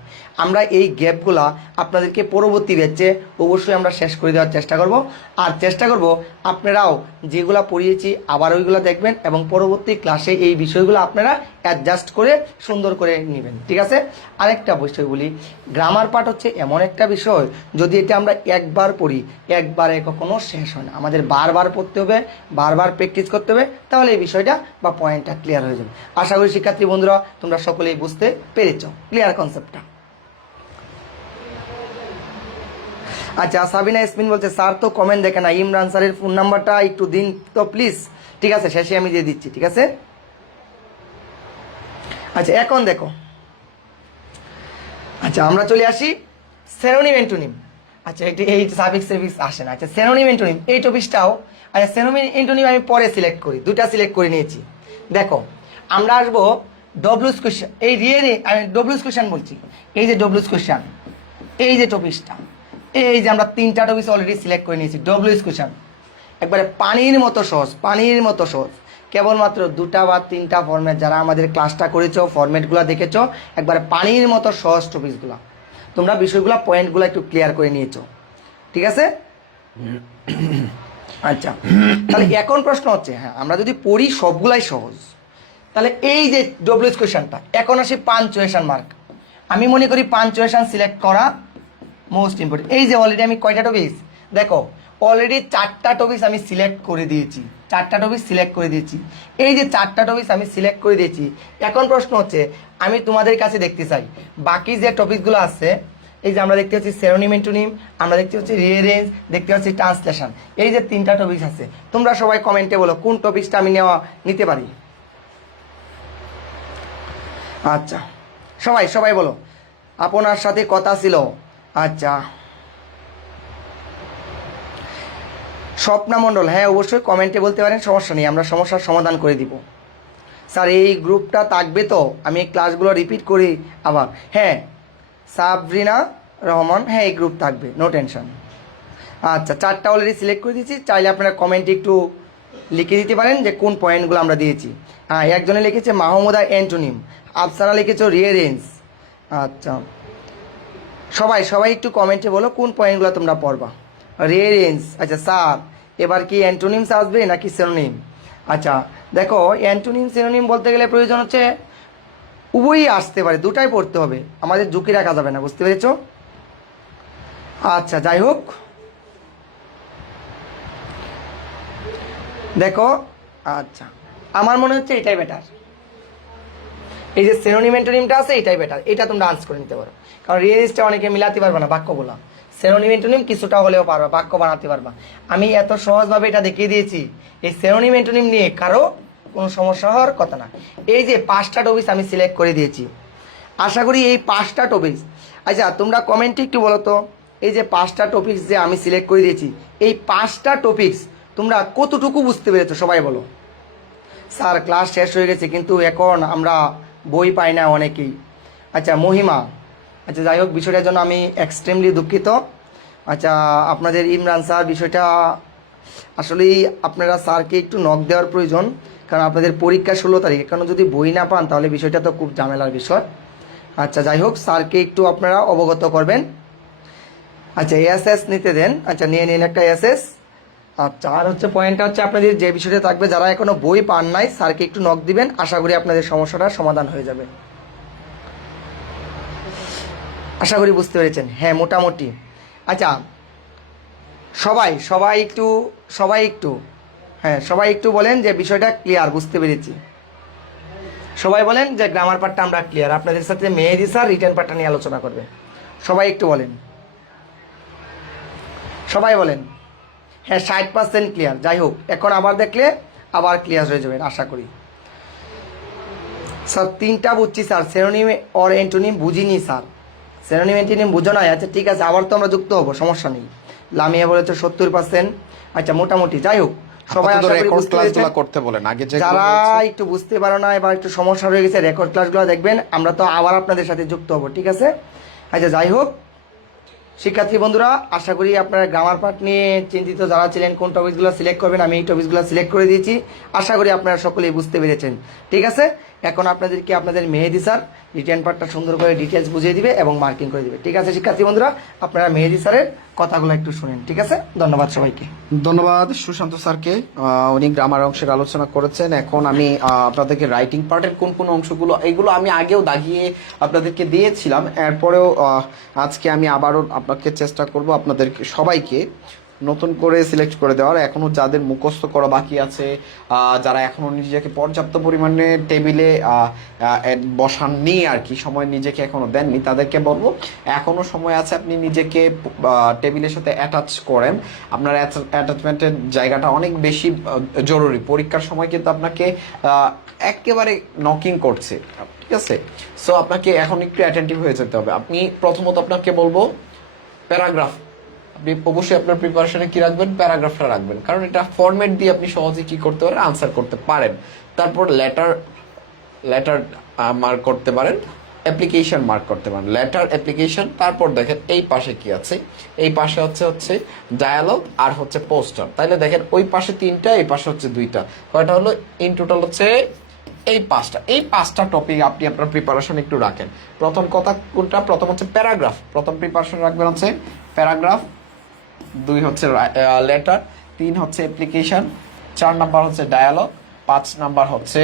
আমরা এই গ্যাপগুলা আপনাদেরকে পরবর্তী ব্যাচে অবশ্যই আমরা শেষ করে দেওয়ার চেষ্টা করব। আর চেষ্টা করব আপনারাও যেগুলা পড়িয়েছি আবার ওইগুলো দেখবেন এবং পরবর্তী ক্লাসে এই বিষয়গুলো আপনারা অ্যাডজাস্ট করে সুন্দর করে নেবেন, ঠিক আছে। আরেকটা বিষয় বলি, গ্রামার পার্ট হচ্ছে এমন একটা বিষয়, যদি এটা আমরা একবার পড়ি একবারে কখনো শেষ হয় না, আমাদের বারবার পড়তে হবে, বারবার প্র্যাকটিস করতে হবে, তাহলে এই বিষয়টা বা পয়েন্টটা ক্লিয়ার হয়ে যাবে। আশা করি শিক্ষার্থী বন্ধুরা তোমরা সকলেই বুঝতে পেরেছ ক্লিয়ার কনসেপ্টটা। আচ্ছা সাবিনা ইসমিন বলছে স্যার তো কমেন্ট দেখে না, ইমরান স্যারের ফোন নাম্বারটা একটু দিন তো প্লিজ। ঠিক আছে, শেষে আমি দিয়ে দিচ্ছি, ঠিক আছে। আচ্ছা এখন দেখো, আচ্ছা আমরা চলে আসি সিনোনিম অ্যান্টোনিম। আচ্ছা এই সাফিক্স সার্ভিস আসে না। আচ্ছা সিনোনিম অ্যান্টোনিম এই টপিকটাও, আচ্ছা সিনোনিম অ্যান্টোনিম আমি পরে সিলেক্ট করি, 2টা সিলেক্ট করে নিয়েছি। দেখো আমরা আসবো ডব্লিউস কোয়েশ্চেন, এই রিয়েলি আমি ডব্লিউস কোয়েশ্চেন বলছি, এই যে ডব্লিউস কোয়েশ্চেন, এই যে টপিকটা, এই যে আমরা 3টা টপিক অলরেডি সিলেক্ট করে নিয়েছি। ডব্লিউএস কোয়েশ্চেন একবারে পানির মতো সহজ, পানির মতো সহজ, কেবলমাত্র 2টা বা 3টা ফরম্যাট, যারা আমাদের ক্লাসটা করেছো ফরম্যাটগুলো দেখেছো, একবারে পানির মতো সহজ টপিকসগুলো, তোমরা বিষয়গুলো পয়েন্টগুলো একটু ক্লিয়ার করে নিয়েছো, ঠিক আছে। আচ্ছা তাহলে এখন প্রশ্ন হচ্ছে, হ্যাঁ আমরা যদি পড়ি সবগুলাই সহজ, তাহলে এই যে ডব্লিউএস কোয়েশ্চেনটা, এখন আসি পাঞ্চুয়েশন মার্ক। আমি মনে করি পাঞ্চুয়েশন সিলেক্ট করা মোস্ট ইম্পর্টেন্ট। এই যে অলরেডি আমি কয়টা টপিকস, দেখো অলরেডি 4টা টপিকস আমি সিলেক্ট করে দিয়েছি, 4টা টপিক সিলেক্ট করে দিয়েছি, এই যে 4টা টপিকস আমি সিলেক্ট করে দিয়েছি। এখন প্রশ্ন হচ্ছে, আমি তোমাদের কাছে দেখতে চাই বাকি যে টপিকগুলো আছে, এই যে আমরা দেখতে পাচ্ছি সিনোনিম অ্যান্টোনিম, আমরা দেখতে পাচ্ছি রিঅ্যারেঞ্জ, দেখতে পাচ্ছি ট্রান্সলেশন, এই যে 3টা টপিকস আছে, তোমরা সবাই কমেন্টে বলো কোন টপিকসটা আমি নিতে পারি। আচ্ছা সবাই বলো, আপনার সাথে কথা ছিল। আচ্ছা স্বপ্না মণ্ডল, হ্যাঁ অবশ্যই কমেন্টে বলতে পারেন, সমস্যা নেই, আমরা সমস্যার সমাধান করে দিব। স্যার এই গ্রুপটা থাকবে তো, আমি এই ক্লাসগুলো রিপিট করি আবার। হ্যাঁ সাবরিনা রহমান, হ্যাঁ এই গ্রুপ থাকবে, নো টেনশন। আচ্ছা, 4টা অলরেডি সিলেক্ট করে দিয়েছি। চাইলে আপনারা কমেন্টে একটু লিখে দিতে পারেন যে কোন পয়েন্টগুলো আমরা দিয়েছি। হ্যাঁ, একজনে লিখেছে মাহমুদা অ্যান্টোনিম, আফসানা লিখেছে রিয়ারেন্স। আচ্ছা, সবাই সবাই একটু কমেন্টে বলো কোন পয়েন্টগুলো তোমরা পড়বা। রিয়ারেন্স, আচ্ছা স্যার এবার কি অ্যান্টোনিমস আসবে নাকি সিনোনিম? আচ্ছা দেখো, অ্যান্টোনিম সিনোনিম বলতে গেলে প্রয়োজন হচ্ছে উভয়ই আসতে পারে, দুটাই পড়তে হবে, আমাদের ঝুঁকি রাখা যাবে না, বুঝতে পেরেছো? আচ্ছা যাই হোক, দেখো আচ্ছা আমার মনে হচ্ছে এটাই বেটার, এই যে সিনোনিম অ্যান্টোনিমটা আছে এটাই বেটার, এটা তোমরা আনসার করে নিতে পারো। কারণ রিয়েলিস্টটা অনেকে মিলাতে পারবে না বাক্যগুলো, সিনোনিম অ্যান্টোনিম কিছুটা হলেও পারবা, বাক্য বানাতে পারবা। আমি এত সহজভাবে এটা দেখিয়ে দিয়েছি, এই সিনোনিম অ্যান্টোনিম নিয়ে কারো কোনো সমস্যা হওয়ার কথা না। এই যে 5টা টপিকস আমি সিলেক্ট করে দিয়েছি, আশা করি এই 5টা টপিকস, আচ্ছা তোমরা কমেন্টে একটু বলো তো, এই যে 5টা টপিকস যে আমি সিলেক্ট করে দিয়েছি, এই 5টা টপিকস তোমরা কতটুকু বুঝতে পেরেছো সবাই বলো। স্যার ক্লাস শেষ হয়ে গেছে কিন্তু এখন আমরা বই পাই না অনেকেই। আচ্ছা মহিমা, আচ্ছা যাই হোক, বিষয়টার জন্য আমি এক্সট্রিমলি দুঃখিত। আচ্ছা আপনাদের ইমরান স্যার, বিষয়টা আসলেই আপনারা স্যারকে একটু নক দেওয়ার প্রয়োজন, কারণ আপনাদের পরীক্ষা 16 তারিখ, এখনও যদি বই না পান তাহলে বিষয়টা তো খুব ঝামেলার বিষয়। আচ্ছা যাই হোক, স্যারকে একটু আপনারা অবগত করবেন। আচ্ছা এসএস নিতে দেন, আচ্ছা নিয়ে নিন একটা এসএস। আচ্ছা আর হচ্ছে পয়েন্টটা হচ্ছে আপনাদের যে বিষয়টা থাকবে, যারা এখনো বই পান নাই স্যারকে একটু নক দিবেন, আশা করি আপনাদের সমস্যাটা সমাধান হয়ে যাবে। আশা করি বুঝতে পেরেছেন, হ্যাঁ মোটামুটি। আচ্ছা সবাই সবাই একটু সবাই একটু হ্যাঁ সবাই একটু বলেন যে বিষয়টা ক্লিয়ার, বুঝতে পেরেছি। সবাই বলেন যে গ্রামার পার্টটা আমরা ক্লিয়ার, আপনাদের সাথে মেহেদি স্যার রিটেন পার্টটা নিয়ে আলোচনা করবে। সবাই একটু বলেন, সবাই বলেন। হ্যাঁ 60% ক্লিয়ার। যাই হোক, এখন আবার দেখলে আবার ক্লিয়ার হয়ে যাবেন আশা করি। স্যার 3টা বুঝছি স্যার, সিনোনিম অর অ্যান্টোনিম বুঝিনি স্যার, সিনোনিম অ্যান্টোনিম বুঝো নাই। আচ্ছা ঠিক আছে, আবার তো আমরা যুক্ত হবো, সমস্যা নেই। লামিয়া বলেছে 70%। আচ্ছা মোটামুটি, যাই হোক সবাই আশা করি বুঝতে পেরেছেন। করতে বলেন আগে, যারা একটু বুঝতে পারো না বা একটু সমস্যা হয়ে গেছে, রেকর্ড ক্লাসগুলো দেখবেন, আমরা তো আবার আপনাদের সাথে যুক্ত হবো, ঠিক আছে? আচ্ছা যাই হোক শিক্ষার্থী বন্ধুরা, আশা করি আপনারা গ্রামার পার্ট নিয়ে চিন্তিত যারা ছিলেন কোন টপিকসগুলো সিলেক্ট করবেন, আমি এই টপিকসগুলো সিলেক্ট করে দিয়েছি, আশা করি আপনারা সকলেই বুঝতে পেরেছেন, ঠিক আছে? এখন আপনাদেরকে আপনাদের মেহেদি স্যার রিটেন পার্টটা সুন্দর করে ডিটেলস বুঝিয়ে দিবে এবং মার্কিং করে দিবে, ঠিক আছে শিক্ষার্থী বন্ধুরা? আপনারা মেহেদি স্যারের কথাগুলো একটু শুনেন, ঠিক আছে? ধন্যবাদ সবাইকে। ধন্যবাদ সুশান্ত স্যারকে, উনি গ্রামার অংশের আলোচনা করেছেন। এখন আমি আপনাদেরকে রাইটিং পার্টের কোন কোন অংশগুলো, এগুলো আমি আগেও দাগিয়ে আপনাদেরকে দিয়েছিলাম, এরপরেও আজকে আমি আবারও আপনাকে চেষ্টা করব আপনাদেরকে সবাইকে নতুন করে সিলেক্ট করে দেওয়ার। এখনও যাদের মুখস্থ করা বাকি আছে, যারা এখনও নিজেকে পর্যাপ্ত পরিমাণে টেবিলে বসাননি আর কি, সময় নিজেকে এখনও দেননি, তাদেরকে বলবো এখনও সময় আছে, আপনি নিজেকে টেবিলের সাথে অ্যাটাচ করেন। আপনার অ্যাটাচমেন্টের জায়গাটা অনেক বেশি জরুরি, পরীক্ষার সময় কিন্তু আপনাকে একেবারে নকিং করছে, ঠিক আছে? সো আপনাকে এখন একটু অ্যাটেন্টিভ হয়ে যেতে হবে। আপনি প্রথমত আপনাকে বলবো প্যারাগ্রাফ, আপনি অবশ্যই আপনার প্রিপারেশনে কি রাখবেন, প্যারাগ্রাফটা রাখবেন, কারণ এটা ফরম্যাট দিয়ে আপনি সহজে কি করতে পারেন, আনসার করতে পারেন। তারপর লেটার মার্ক করতে পারেন, অ্যাপ্লিকেশন মার্ক করতে পারেন, লেটার অ্যাপ্লিকেশন। তারপর দেখেন এই পাশে কি আছে, এই পাশে হচ্ছে ডায়ালগ আর হচ্ছে পোস্টার। তাইলে দেখেন ওই পাশে 3টা, এই পাশে হচ্ছে 2টা, কয়টা হলো? ইন টোটাল হচ্ছে এই 5টা। এই 5টা টপিক আপনি আপনার প্রিপারেশন একটু রাখেন। প্রথম কথা কোনটা? প্রথম হচ্ছে প্যারাগ্রাফ, প্রথম প্রিপারেশন রাখবেন হচ্ছে প্যারাগ্রাফ, 2 হচ্ছে লেটার, 3 হচ্ছে অ্যাপ্লিকেশন, 4 নাম্বার হচ্ছে ডায়ালগ, 5 নাম্বার হচ্ছে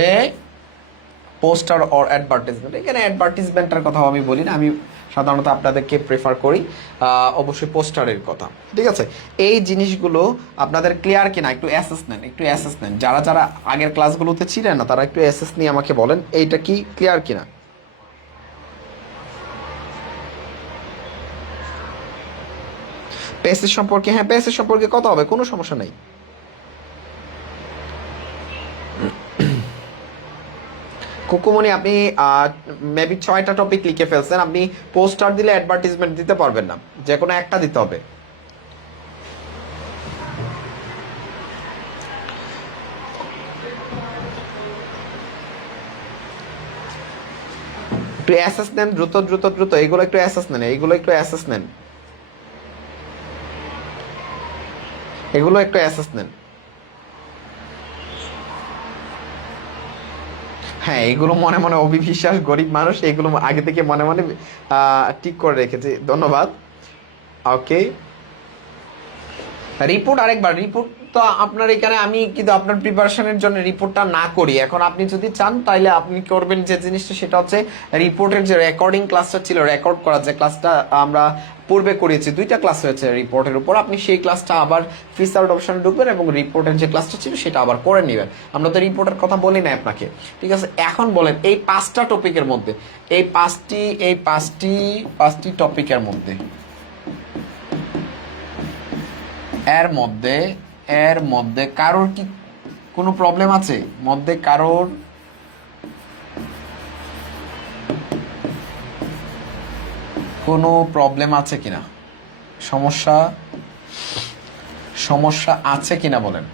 পোস্টার অর অ্যাডভার্টাইজমেন্ট। এখানে অ্যাডভার্টাইজমেন্টের কথা আমি বলি না, আমি সাধারণত আপনাদেরকে প্রেফার করি অবশ্যই পোস্টারের কথা, ঠিক আছে? এই জিনিসগুলো আপনাদের ক্লিয়ার কিনা একটু অ্যাসেস নেন, একটু অ্যাসেস নেন। যারা যারা আগের ক্লাসগুলোতে ছিলেন না তারা একটু অ্যাসেস নিয়ে আমাকে বলেন এইটা কি ক্লিয়ার কিনা। প্যাসেজ সম্পর্কে, হ্যাঁ প্যাসেজ সম্পর্কে কথা হবে, কোনো সমস্যা নেই। কুকুমনি আপনি মেবি 6টা টপিক লিখে ফেলছেন, আপনি পোস্টার দিলে অ্যাডভার্টাইজমেন্ট দিতে পারবেন না, যে কোনো একটা দিতে হবে। একটু অ্যাসেস নেন, দ্রুত দ্রুত দ্রুত, এগুলো একটু অ্যাসেস নেন, এইগুলো একটু অ্যাসেস নেন। এগুলো একটু অ্যাসেস নেন। হ্যাঁ, এগুলো মনে মনে অবিশ্বাস, গরিব মানুষ, এগুলো আগে থেকে মনে মনে ঠিক করে রেখেছি। ধন্যবাদ। ওকে, রিপোর্ট আরেকবার, রিপোর্ট তো আপনার এখানে আমি কিন্তু আপনার প্রিপারেশনের জন্য রিপোর্টটা না করি। এখন আপনি যদি চান তাহলে আপনি করবেন যে জিনিসটা, সেটা হচ্ছে রিপোর্টের যে রেকর্ডিং ক্লাসটা ছিল, রেকর্ড করা যে ক্লাসটা আমরা পূর্বে করিয়েছি, 2টা ক্লাস হয়েছে রিপোর্টের উপর, আপনি সেই ক্লাসটা আবার ফিস আউট অপশনে ঢুকবেন এবং রিপোর্টের যে ক্লাসটা ছিল সেটা আবার করে নেবেন। আমরা তো রিপোর্টের কথা বলি না আপনাকে, ঠিক আছে? এখন বলেন এই 5টা টপিকের মধ্যে, এই পাঁচটি টপিকের মধ্যে, এর মধ্যে কারোর কি কোনো প্রবলেম আছে? মধ্যে কারোর কোনো প্রবলেম আছে কিনা, সমস্যা আছে কিনা বলেন।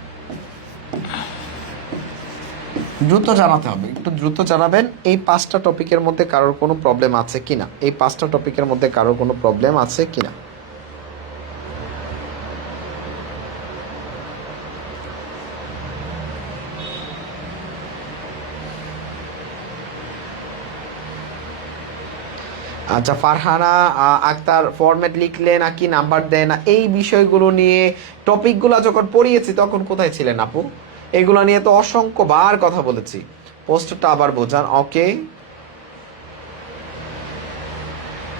দ্রুত জানাতে হবে, একটু দ্রুত জানাবেন। এই 5টা টপিকের মধ্যে কারোর কোনো প্রবলেম আছে কিনা, এই 5টা টপিকের মধ্যে কারোর কোনো প্রবলেম আছে কিনা। আচ্ছা, ফারহানা আক্তার ফরম্যাট লিখলে নাকি নাম্বার দেয় না, এই বিষয়গুলো নিয়ে টপিকগুলো যখন পড়িয়েছি তখন কোথায় ছিলেন আপু? এগুলো নিয়ে তো অসংখ্যবার কথা বলেছি। পোস্টারটা আবার বোঝান। ওকে,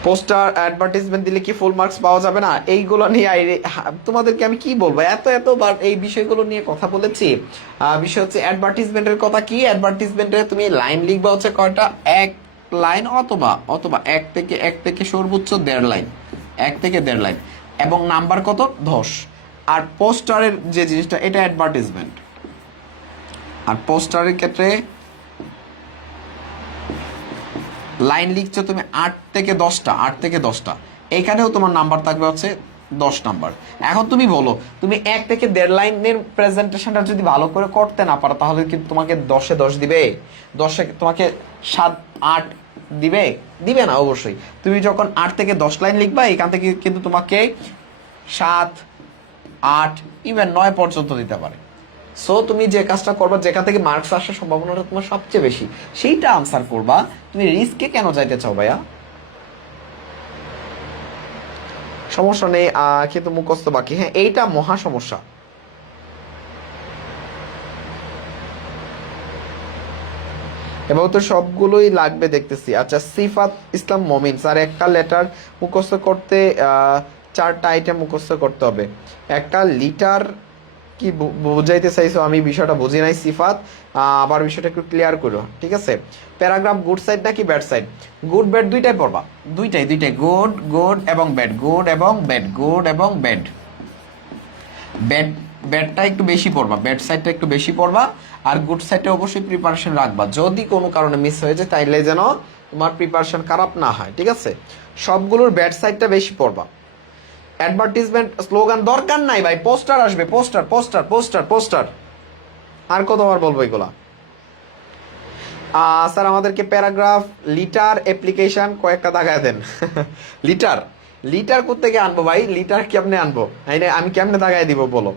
পোস্টার অ্যাডভার্টাইজমেন্ট দিলে কি ফুল মার্কস পাওয়া যাবে না? এইগুলো নিয়ে তোমাদেরকে আমি কি বলবো, এতবার এই বিষয়গুলো নিয়ে কথা বলেছি। বিষয় হচ্ছে অ্যাডভার্টাইজমেন্টের কথা। কি অ্যাডভার্টাইজমেন্টে তুমি লাইন লিখবা হচ্ছে কয়টা, এক লাইন অথবা এক থেকে সর্বোচ্চ 1.5 লাইন, 1 থেকে 1.5 লাইন, এবং নাম্বার কত, 10। আর পোস্টারের যে জিনিসটা, এটা অ্যাডভার্টাইজমেন্ট। আর পোস্টারের ক্ষেত্রে লাইন লিখছো তুমি 8 থেকে 10টা, এখানেও তোমার নাম্বার থাকবে হচ্ছে 10 নাম্বার। এখন তুমি বলো, তুমি 1 থেকে 1.5 লাইনের প্রেজেন্টেশনটা যদি ভালো করে করতে না পারো, তাহলে কি তোমাকে 10-এ 10 দিবে? 10-এ তোমাকে 7-8 দিবে না অবশ্যই। তুমি যখন 8 থেকে 10 লাইন লিখবা, এখান থেকে কিন্তু তোমাকে 7, 8, ইভেন 9 পর্যন্ত দিতে পারে। সো তুমি যে কাজটা করবা, যেখান থেকে মার্কস আসার সম্ভাবনাটা তোমার সবচেয়ে বেশি, সেইটা আনসার করবা। তুমি রিস্কে কেন যাইতে চাও ভাইয়া? সমস্যা নেই, কিন্তু মুখস্থ বাকি। হ্যাঁ, এইটা মহা সমস্যা। এবং তো সবগুলোই লাগবে দেখতেছি। আচ্ছা, সিফাত ইসলাম মমিন স্যার, একটা লেটার মুখস্থ করতে 4টা আইটেম মুখস্থ করতে হবে। একটা লিটার কি বুঝাইতে চাইছো? আমি বিষয়টা বুঝি নাই সিফাত, আবার বিষয়টা একটু ক্লিয়ার করো, ঠিক আছে? প্যারাগ্রাফ গুড সাইড নাকি ব্যাড সাইড? গুড ব্যাড দুইটাই পড়বা, দুইটাই গুড এবং ব্যাড, গুড এবং ব্যাড। ব্যাডটা একটু বেশি পড়বা, ব্যাড সাইডটা একটু বেশি পড়বা, আর গুড সাইডে অবশ্যই প্রিপারেশন রাখবা। যদি কোনো কারণে মিস হয়ে যায় তাইলে যেন তোমার প্রিপারেশন খারাপ না হয়, ঠিক আছে? সবগুলোর ব্যাড সাইডটা বেশি পড়বা। অ্যাডভার্টিজমেন্ট স্লোগান দরকার নাই ভাই, পোস্টার আসবে, পোস্টার। আর কতবার বলবো এগুলা? স্যার আমাদেরকে প্যারাগ্রাফ, লিটার, অ্যাপ্লিকেশন কয়েকটা দাগায় দেন। লিটার কোত্থেকে আনবো ভাই? লিটার কেমনে আনবো? আমি কেমনে দাগায় দিব বলো?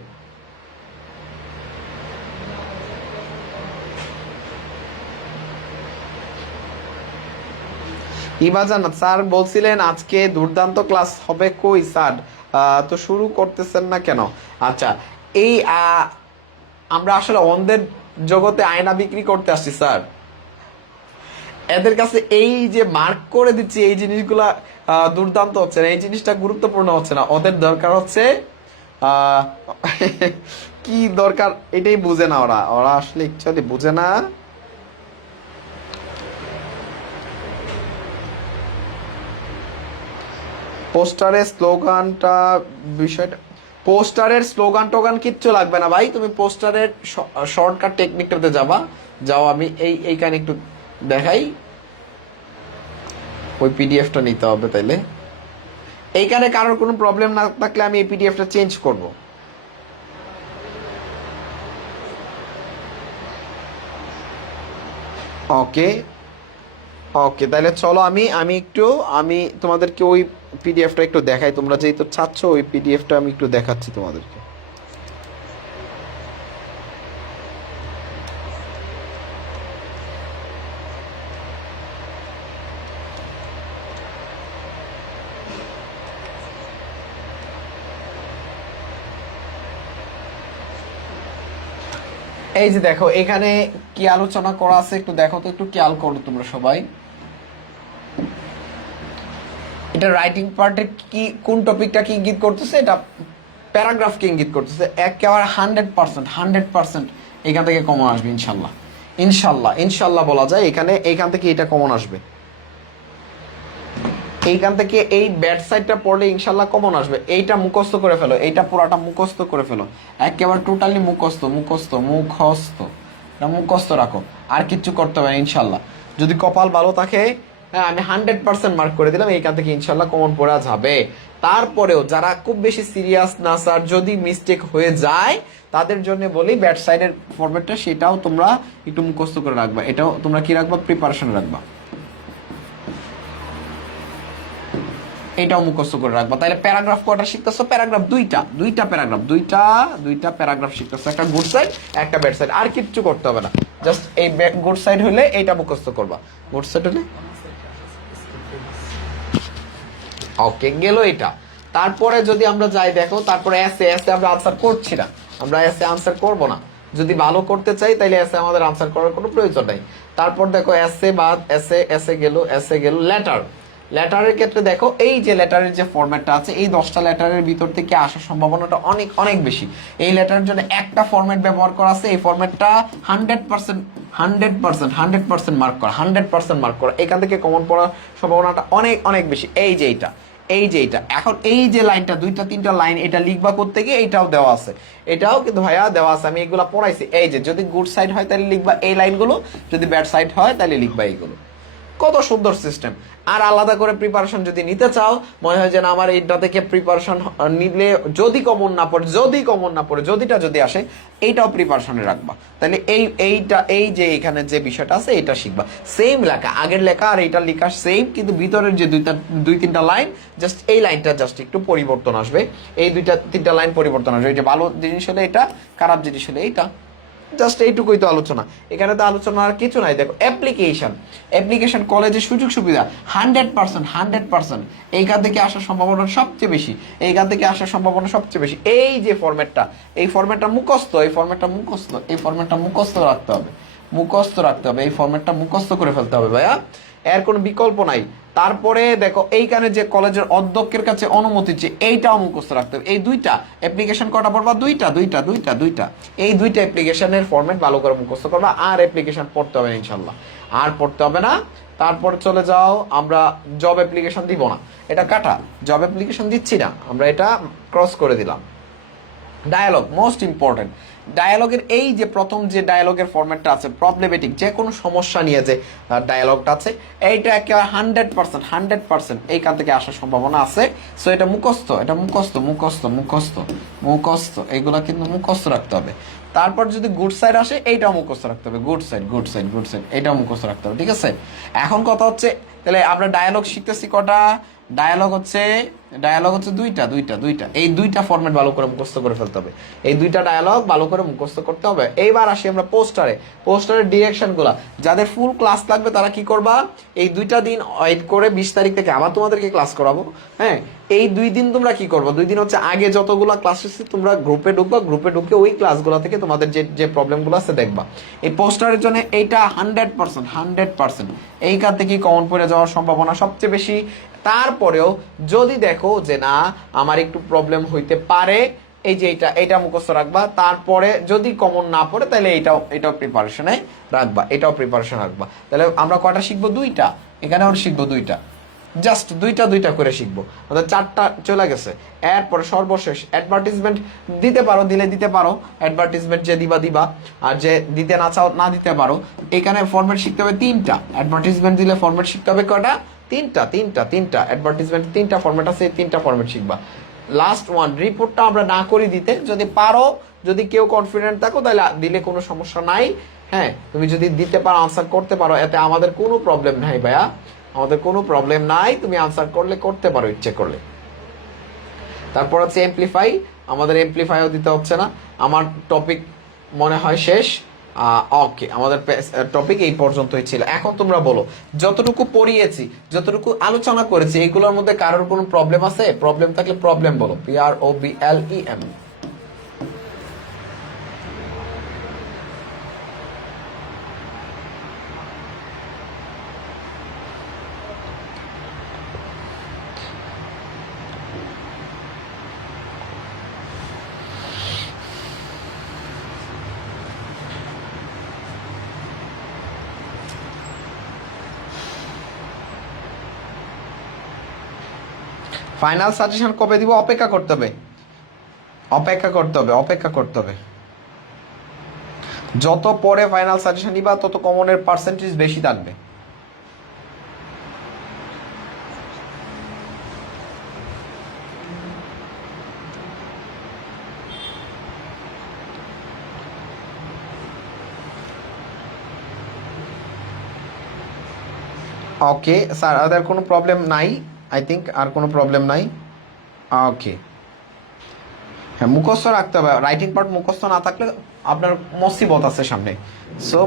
ইমা জান্নাত স্যার বলছিলেন আজকে দুর্দান্ত ক্লাস হবে, কই স্যার তো শুরু করতেছেন না কেন? আচ্ছা, এই আমরা আসলে অন্ধের জগতে আয়না বিক্রি করতে আসছি স্যার। এদের কাছে এই যে মার্ক করে দিচ্ছি, এই জিনিসগুলা দুর্দান্ত হচ্ছে না, এই জিনিসটা গুরুত্বপূর্ণ হচ্ছে না। ওদের দরকার হচ্ছে কি দরকার এটাই বুঝে না ওরা আসলে অ্যাকচুয়ালি বুঝে না। পোস্টারের স্লোগান টোগান কিচ্ছু লাগবে না ভাই, তুমি পোস্টারের শর্টকাট টেকনিকটাতে যাও। আমি এইখানে একটু দেখাই, ওই পিডিএফটা নিতে হবে। তাইলে এইখানে কারোর কোনো প্রবলেম না থাকলে আমি এই পিডিএফটা চেঞ্জ করব। ওকে, তাহলে চলো আমি তোমাদেরকে ওই পিডিএফটা একটু দেখাই। তোমরা যেহেতু চাচ্ছ, ওই পিডিএফটা আমি একটু দেখাচ্ছি তোমাদেরকে। এই যে দেখো এখানে কি আলোচনা করা আছে একটু দেখো তো, একটু খেয়াল করো তোমরা সবাই। এটা রাইটিং পার্টে কি কোন টপিকটা কি ইঙ্গিত করতেছে, এটা প্যারাগ্রাফকে ইঙ্গিত করতেছে। একেবারে 100% এখান থেকে কমন আসবে ইনশাল্লাহ। ইনশাল্লাহ বলা যায় এখান থেকে এটা কমন আসবে। এইখান থেকে এই ব্যাড সাইডটা পড়লে ইনশাল্লাহ কমন আসবে। এইটা মুখস্থ করে ফেলো, এইটা পুরাটা মুখস্থ করে ফেলো, একেবারে টোটালি মুখস্থ। এটা মুখস্থ রাখো, আর কিচ্ছু করতে হবে না ইনশাল্লাহ। যদি কপাল ভালো থাকে, হ্যাঁ আমি 100% মার্ক করে দিলাম, এইখান থেকে ইনশাল্লাহ কমন পড়া যাবে। তারপরেও যারা খুব বেশি সিরিয়াস না স্যার, যদি মিস্টেক হয়ে যায় তাদের জন্য বলি ব্যাড সাইডের ফরম্যাটটা সেটাও তোমরা একটু মুখস্থ করে রাখবা। এটাও তোমরা কি রাখবা, প্রিপারেশন রাখবা, এটাও মুখস্থ করে রাখবা। তাহলে প্যারাগ্রাফ কয়টা শিখতেছো? প্যারাগ্রাফ দুইটা প্যারাগ্রাফ, দুইটা প্যারাগ্রাফ শিখতেছো, একটা গুড সাইড একটা ব্যাড সাইড, আর কিচ্ছু করতে হবে না। জাস্ট এই গুড সাইড হলে এইটা মুখস্থ করবা, গুড সাইড হলে ওকে গেল এটা। তারপরে যদি আমরা যাই দেখো, তারপরে এসে আমরা আনসার করছি না, আমরা এসে আনসার করব না। যদি ভালো করতে চাই তাহলে এসে আমাদের আনসার করার কোনো প্রয়োজন নাই। তারপর দেখো এসে বাদ এসে গেল লেটারের ক্ষেত্রে দেখো এই যে লেটারের যে ফরম্যাটটা আছে, এই 10টা লেটারের ভিতর থেকে আসার সম্ভাবনাটা অনেক বেশি। এই লেটারের জন্য একটা ফরম্যাট ব্যবহার করা আছে, এই ফরম্যাটটা 100% মার্ক করা, 100% মার্ক করা। এখান থেকে কমন পড়ার সম্ভাবনাটা অনেক বেশি। এই যে এইটা এখন এই যে লাইনটা, 2-3টা লাইন এটা লিখবা করতে গিয়ে এইটাও দেওয়া আছে, এটাও কিন্তু ভাইয়া দেওয়া আছে, আমি এগুলা পড়াইছি। এই যে যদি গুড সাইড হয় তাহলে লিখবা এই লাইনগুলো, যদি ব্যাড সাইড হয় তাহলে লিখবা এইগুলো। কত সুন্দর সিস্টেম। আর আলাদা করে প্রিপারেশন যদি নিতে চাও, মনে হয় যে না আমার এইটা থেকে প্রিপারেশন নিলে যদি কমন না পড়ে যদি আসে এইটাও প্রিপারেশনে রাখবা। তাহলে এই যে এখানে যে বিষয়টা আছে এটা শিখবা। সেম লেখা, আগের লেখা আর এইটা লেখা সেম, কিন্তু ভিতরের যে 2-3টা লাইন, জাস্ট এই লাইনটা জাস্ট একটু পরিবর্তন আসবে, এই 2-3টা লাইন পরিবর্তন আসবে। এই যে ভালো জিনিস হলে এটা, খারাপ জিনিস হলে এইটা, জাস্ট এইটুকুই তো আলোচনা। এখানে তো আলোচনা আর কিছু নাই। দেখো অ্যাপ্লিকেশন কলেজের সুযোগ সুবিধা 100%, এইখান থেকে আসার সম্ভাবনা সবচেয়ে বেশি, এই যে ফরম্যাটটা, এই ফরম্যাটটা মুখস্থ রাখতে হবে, এই ফরম্যাটটা মুখস্থ করে ফেলতে হবে ভাইয়া, এর কোনো বিকল্প নাই। তারপরে দেখো এইখানে যে কলেজের অধ্যক্ষের কাছে অনুমতি চেয়ে, এইটাও মুখস্থ রাখতে হবে। এই দুইটা অ্যাপ্লিকেশন কটা পড়বা, দুইটা, এই দুইটা অ্যাপ্লিকেশনের ফরম্যাট ভালো করে মুখস্থ করবা, আর অ্যাপ্লিকেশন পড়তে হবে না ইনশাল্লাহ, আর পড়তে হবে না। তারপর চলে যাও, আমরা জব অ্যাপ্লিকেশন দিব না, এটা কাটা, জব অ্যাপ্লিকেশন দিচ্ছি না, আমরা এটা ক্রস করে দিলাম। Dialogue most important. ডায়ালগের এই যে প্রথম যে ডায়ালগের ফরম্যাটটা আছে, প্রবলেমেটিক যে কোনো সমস্যা নিয়ে যে ডায়ালগটা আছে, এইটা একেবারে 100% এইখান থেকে আসার সম্ভাবনা আছে। সো এটা মুখস্থ, এইগুলা কিন্তু মুখস্থ রাখতে হবে। তারপর যদি গুড সাইড আসে এইটাও মুখস্থ রাখতে হবে, গুড সাইড এইটাও মুখস্থ রাখতে হবে, ঠিক আছে। এখন কথা হচ্ছে, তাহলে আমরা ডায়ালগ শিখতেছি কটা, ডায়ালগ হচ্ছে দুইটা, এই দুইটা ফরম্যাট ভালো করে মুখস্থ করে ফেলতে হবে, এই দুইটা ডায়ালগ ভালো করে মুখস্থ করতে হবে। এইবার আসি আমরা পোস্টারের ডিরেকশন গুলা। যাদের ফুল ক্লাস লাগবে তারা কি করবা, এই 2টা দিন ওয়েট করে 20 তারিখ থেকে আবার তোমাদেরকে ক্লাস করাবো। হ্যাঁ, এই 2 দিন তোমরা কি করবো, 2 দিন হচ্ছে আগে যতগুলা ক্লাস হচ্ছে তোমরা গ্রুপে ঢুকে ওই ক্লাসগুলো থেকে তোমাদের যে প্রবলেমগুলো আছে দেখবা। এই পোস্টারের জন্য এইটা 100%, এইখান থেকে কমন পড়ে যাওয়ার সম্ভাবনা সবচেয়ে বেশি। তারপরেও যদি দেখো যে না আমার একটু প্রবলেম হইতে পারে, এই যে এইটা মুখস্থ রাখবা। তারপরে যদি কমন না পড়ে তাহলে এটাও প্রিপারেশনে রাখবা, তাহলে আমরা কয়টা শিখবো, 2টা, এখানেও শিখবো 2টা, জাস্ট দুইটা করে শিখবো, অর্থাৎ 4টা চলে গেছে। এরপরে সর্বশেষ অ্যাডভার্টিজমেন্ট দিতে পারো, দিতে পারো অ্যাডভার্টিজমেন্ট, যে দিবা, আর যে দিতে না চাও না দিতে পারো। এখানে ফরম্যাট শিখতে হবে 3টা, অ্যাডভার্টিজমেন্ট দিলে ফরম্যাট শিখতে হবে কয়টা, 3টা অ্যাডভার্টিজমেন্ট 3টা ফরম্যাট আছে, এই 3টা ফরম্যাট শিখবা। লাস্ট ওয়ান, রিপোর্টটা আমরা না করি দিতে, যদি পারো, যদি কেউ কনফিডেন্ট থাকো তাহলে দিলে কোনো সমস্যা নাই। হ্যাঁ, তুমি যদি দিতে পারো, আনসার করতে পারো, এতে আমাদের কোনো প্রবলেম নাই ভাইয়া, তুমি আনসার করতে পারো ইচ্ছে করলে। তারপর হচ্ছে এমপ্লিফাই, আমাদের এমপ্লিফাইও দিতে হচ্ছে না। আমার টপিক মনে হয় শেষ। ওকে, আমাদের টপিক এই পর্যন্তই ছিল। এখন তোমরা বলো, যতটুকু পড়িয়েছি, যতটুকু আলোচনা করেছি, এগুলোর মধ্যে কারোর কোনো প্রবলেম আছে? প্রবলেম থাকলে প্রবলেম বলো, PROBLEM। ফাইনাল সাজেশন কবে দিব? অপেক্ষা করতে হবে, অপেক্ষা করতে হবে, অপেক্ষা করতে হবে। যত পরে ফাইনাল সাজেশন নিবা তত কমনের পার্সেন্টেজ বেশি থাকবে। ওকে স্যার, আর কোনো প্রবলেম নাই? আই থিঙ্ক আর কোনো প্রবলেম নাই। ওকে, হ্যাঁ মুখস্থ রাখতে হবে। রাইটিং পার্ট মুখস্থ না থাকলে আপনার মুসিবত আছে সামনে। সো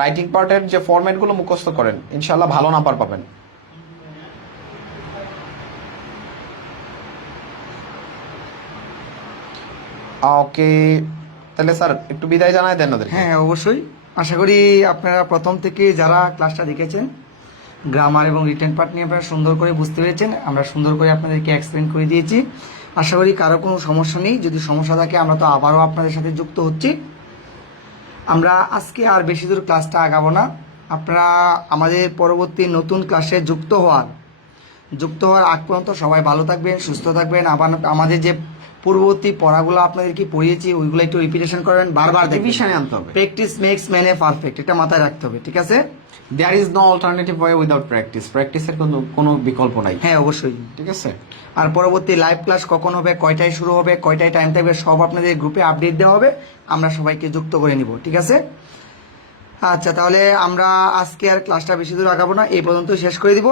রাইটিং পার্টের যে ফরম্যাটগুলো মুখস্থ করেন, ইনশাল্লাহ ভালো নাম্বার পাবেন। ওকে, তাহলে স্যার একটু বিদায় জানাই দেন ওদের। হ্যাঁ অবশ্যই, আশা করি আপনারা প্রথম থেকে যারা ক্লাসটা দেখেছেন গ্রামার এবং রিটেন পার্ট নিয়ে আপনারা সুন্দর করে বুঝতে পেরেছেন। আমরা সুন্দর করে আপনাদেরকে এক্সপ্লেন করে দিয়েছি। আশা করি কারো কোনো সমস্যা নেই। যদি সমস্যা থাকে আমরা তো আবারও আপনাদের সাথে যুক্ত হচ্ছি। আমরা আজকে আর বেশি দূর ক্লাসটা আগাবো না। আপনারা আমাদের পরবর্তী নতুন ক্লাসে যুক্ত হওয়ার আগ পর্যন্ত সবাই ভালো থাকবেন, সুস্থ থাকবেন। আবার আমাদের যে পূর্ববর্তী পড়াগুলো আপনাদেরকে পড়িয়েছি ওইগুলো একটু রিপিটেশন করবেন, বারবার রিভিশনে আনতে হবে। Practice makes man a perfect, এটা মাথায় রাখতে হবে, ঠিক আছে? There is no alternative way without practice. প্র্যাকটিসের কোনো বিকল্প নাই। হ্যাঁ অবশ্যই, ঠিক আছে। আর পরবর্তী লাইভ ক্লাস কখন হবে, কয়টায় শুরু হবে, কয়টায় টাইম থাকবে, সব আপনাদের গ্রুপে আপডেট দেওয়া হবে। আমরা সবাইকে যুক্ত করে নিব, ঠিক আছে? আচ্ছা, তাহলে আমরা আজকে আর ক্লাসটা বেশি দূর আগাবো না, এই পর্যন্ত শেষ করে দিব।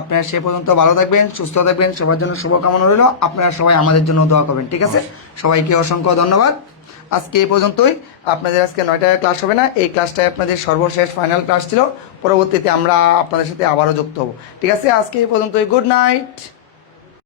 আপনারা সে পর্যন্ত ভালো থাকবেন, সুস্থ থাকবেন, সবার জন্য শুভকামনা রইল। আপনারা সবাই আমাদের জন্য দোয়া করবেন, ঠিক আছে? সবাইকে অসংখ্য ধন্যবাদ। আজকে এই পর্যন্তই। আপনাদের আজকে 9টায় ক্লাস হবে না, এই ক্লাসটাই আপনাদের সর্বশেষ ফাইনাল ক্লাস ছিল। পরবর্তীতে আমরা আপনাদের সাথে আবারও যুক্ত হব, ঠিক আছে? আজকে এই পর্যন্তই। Good night.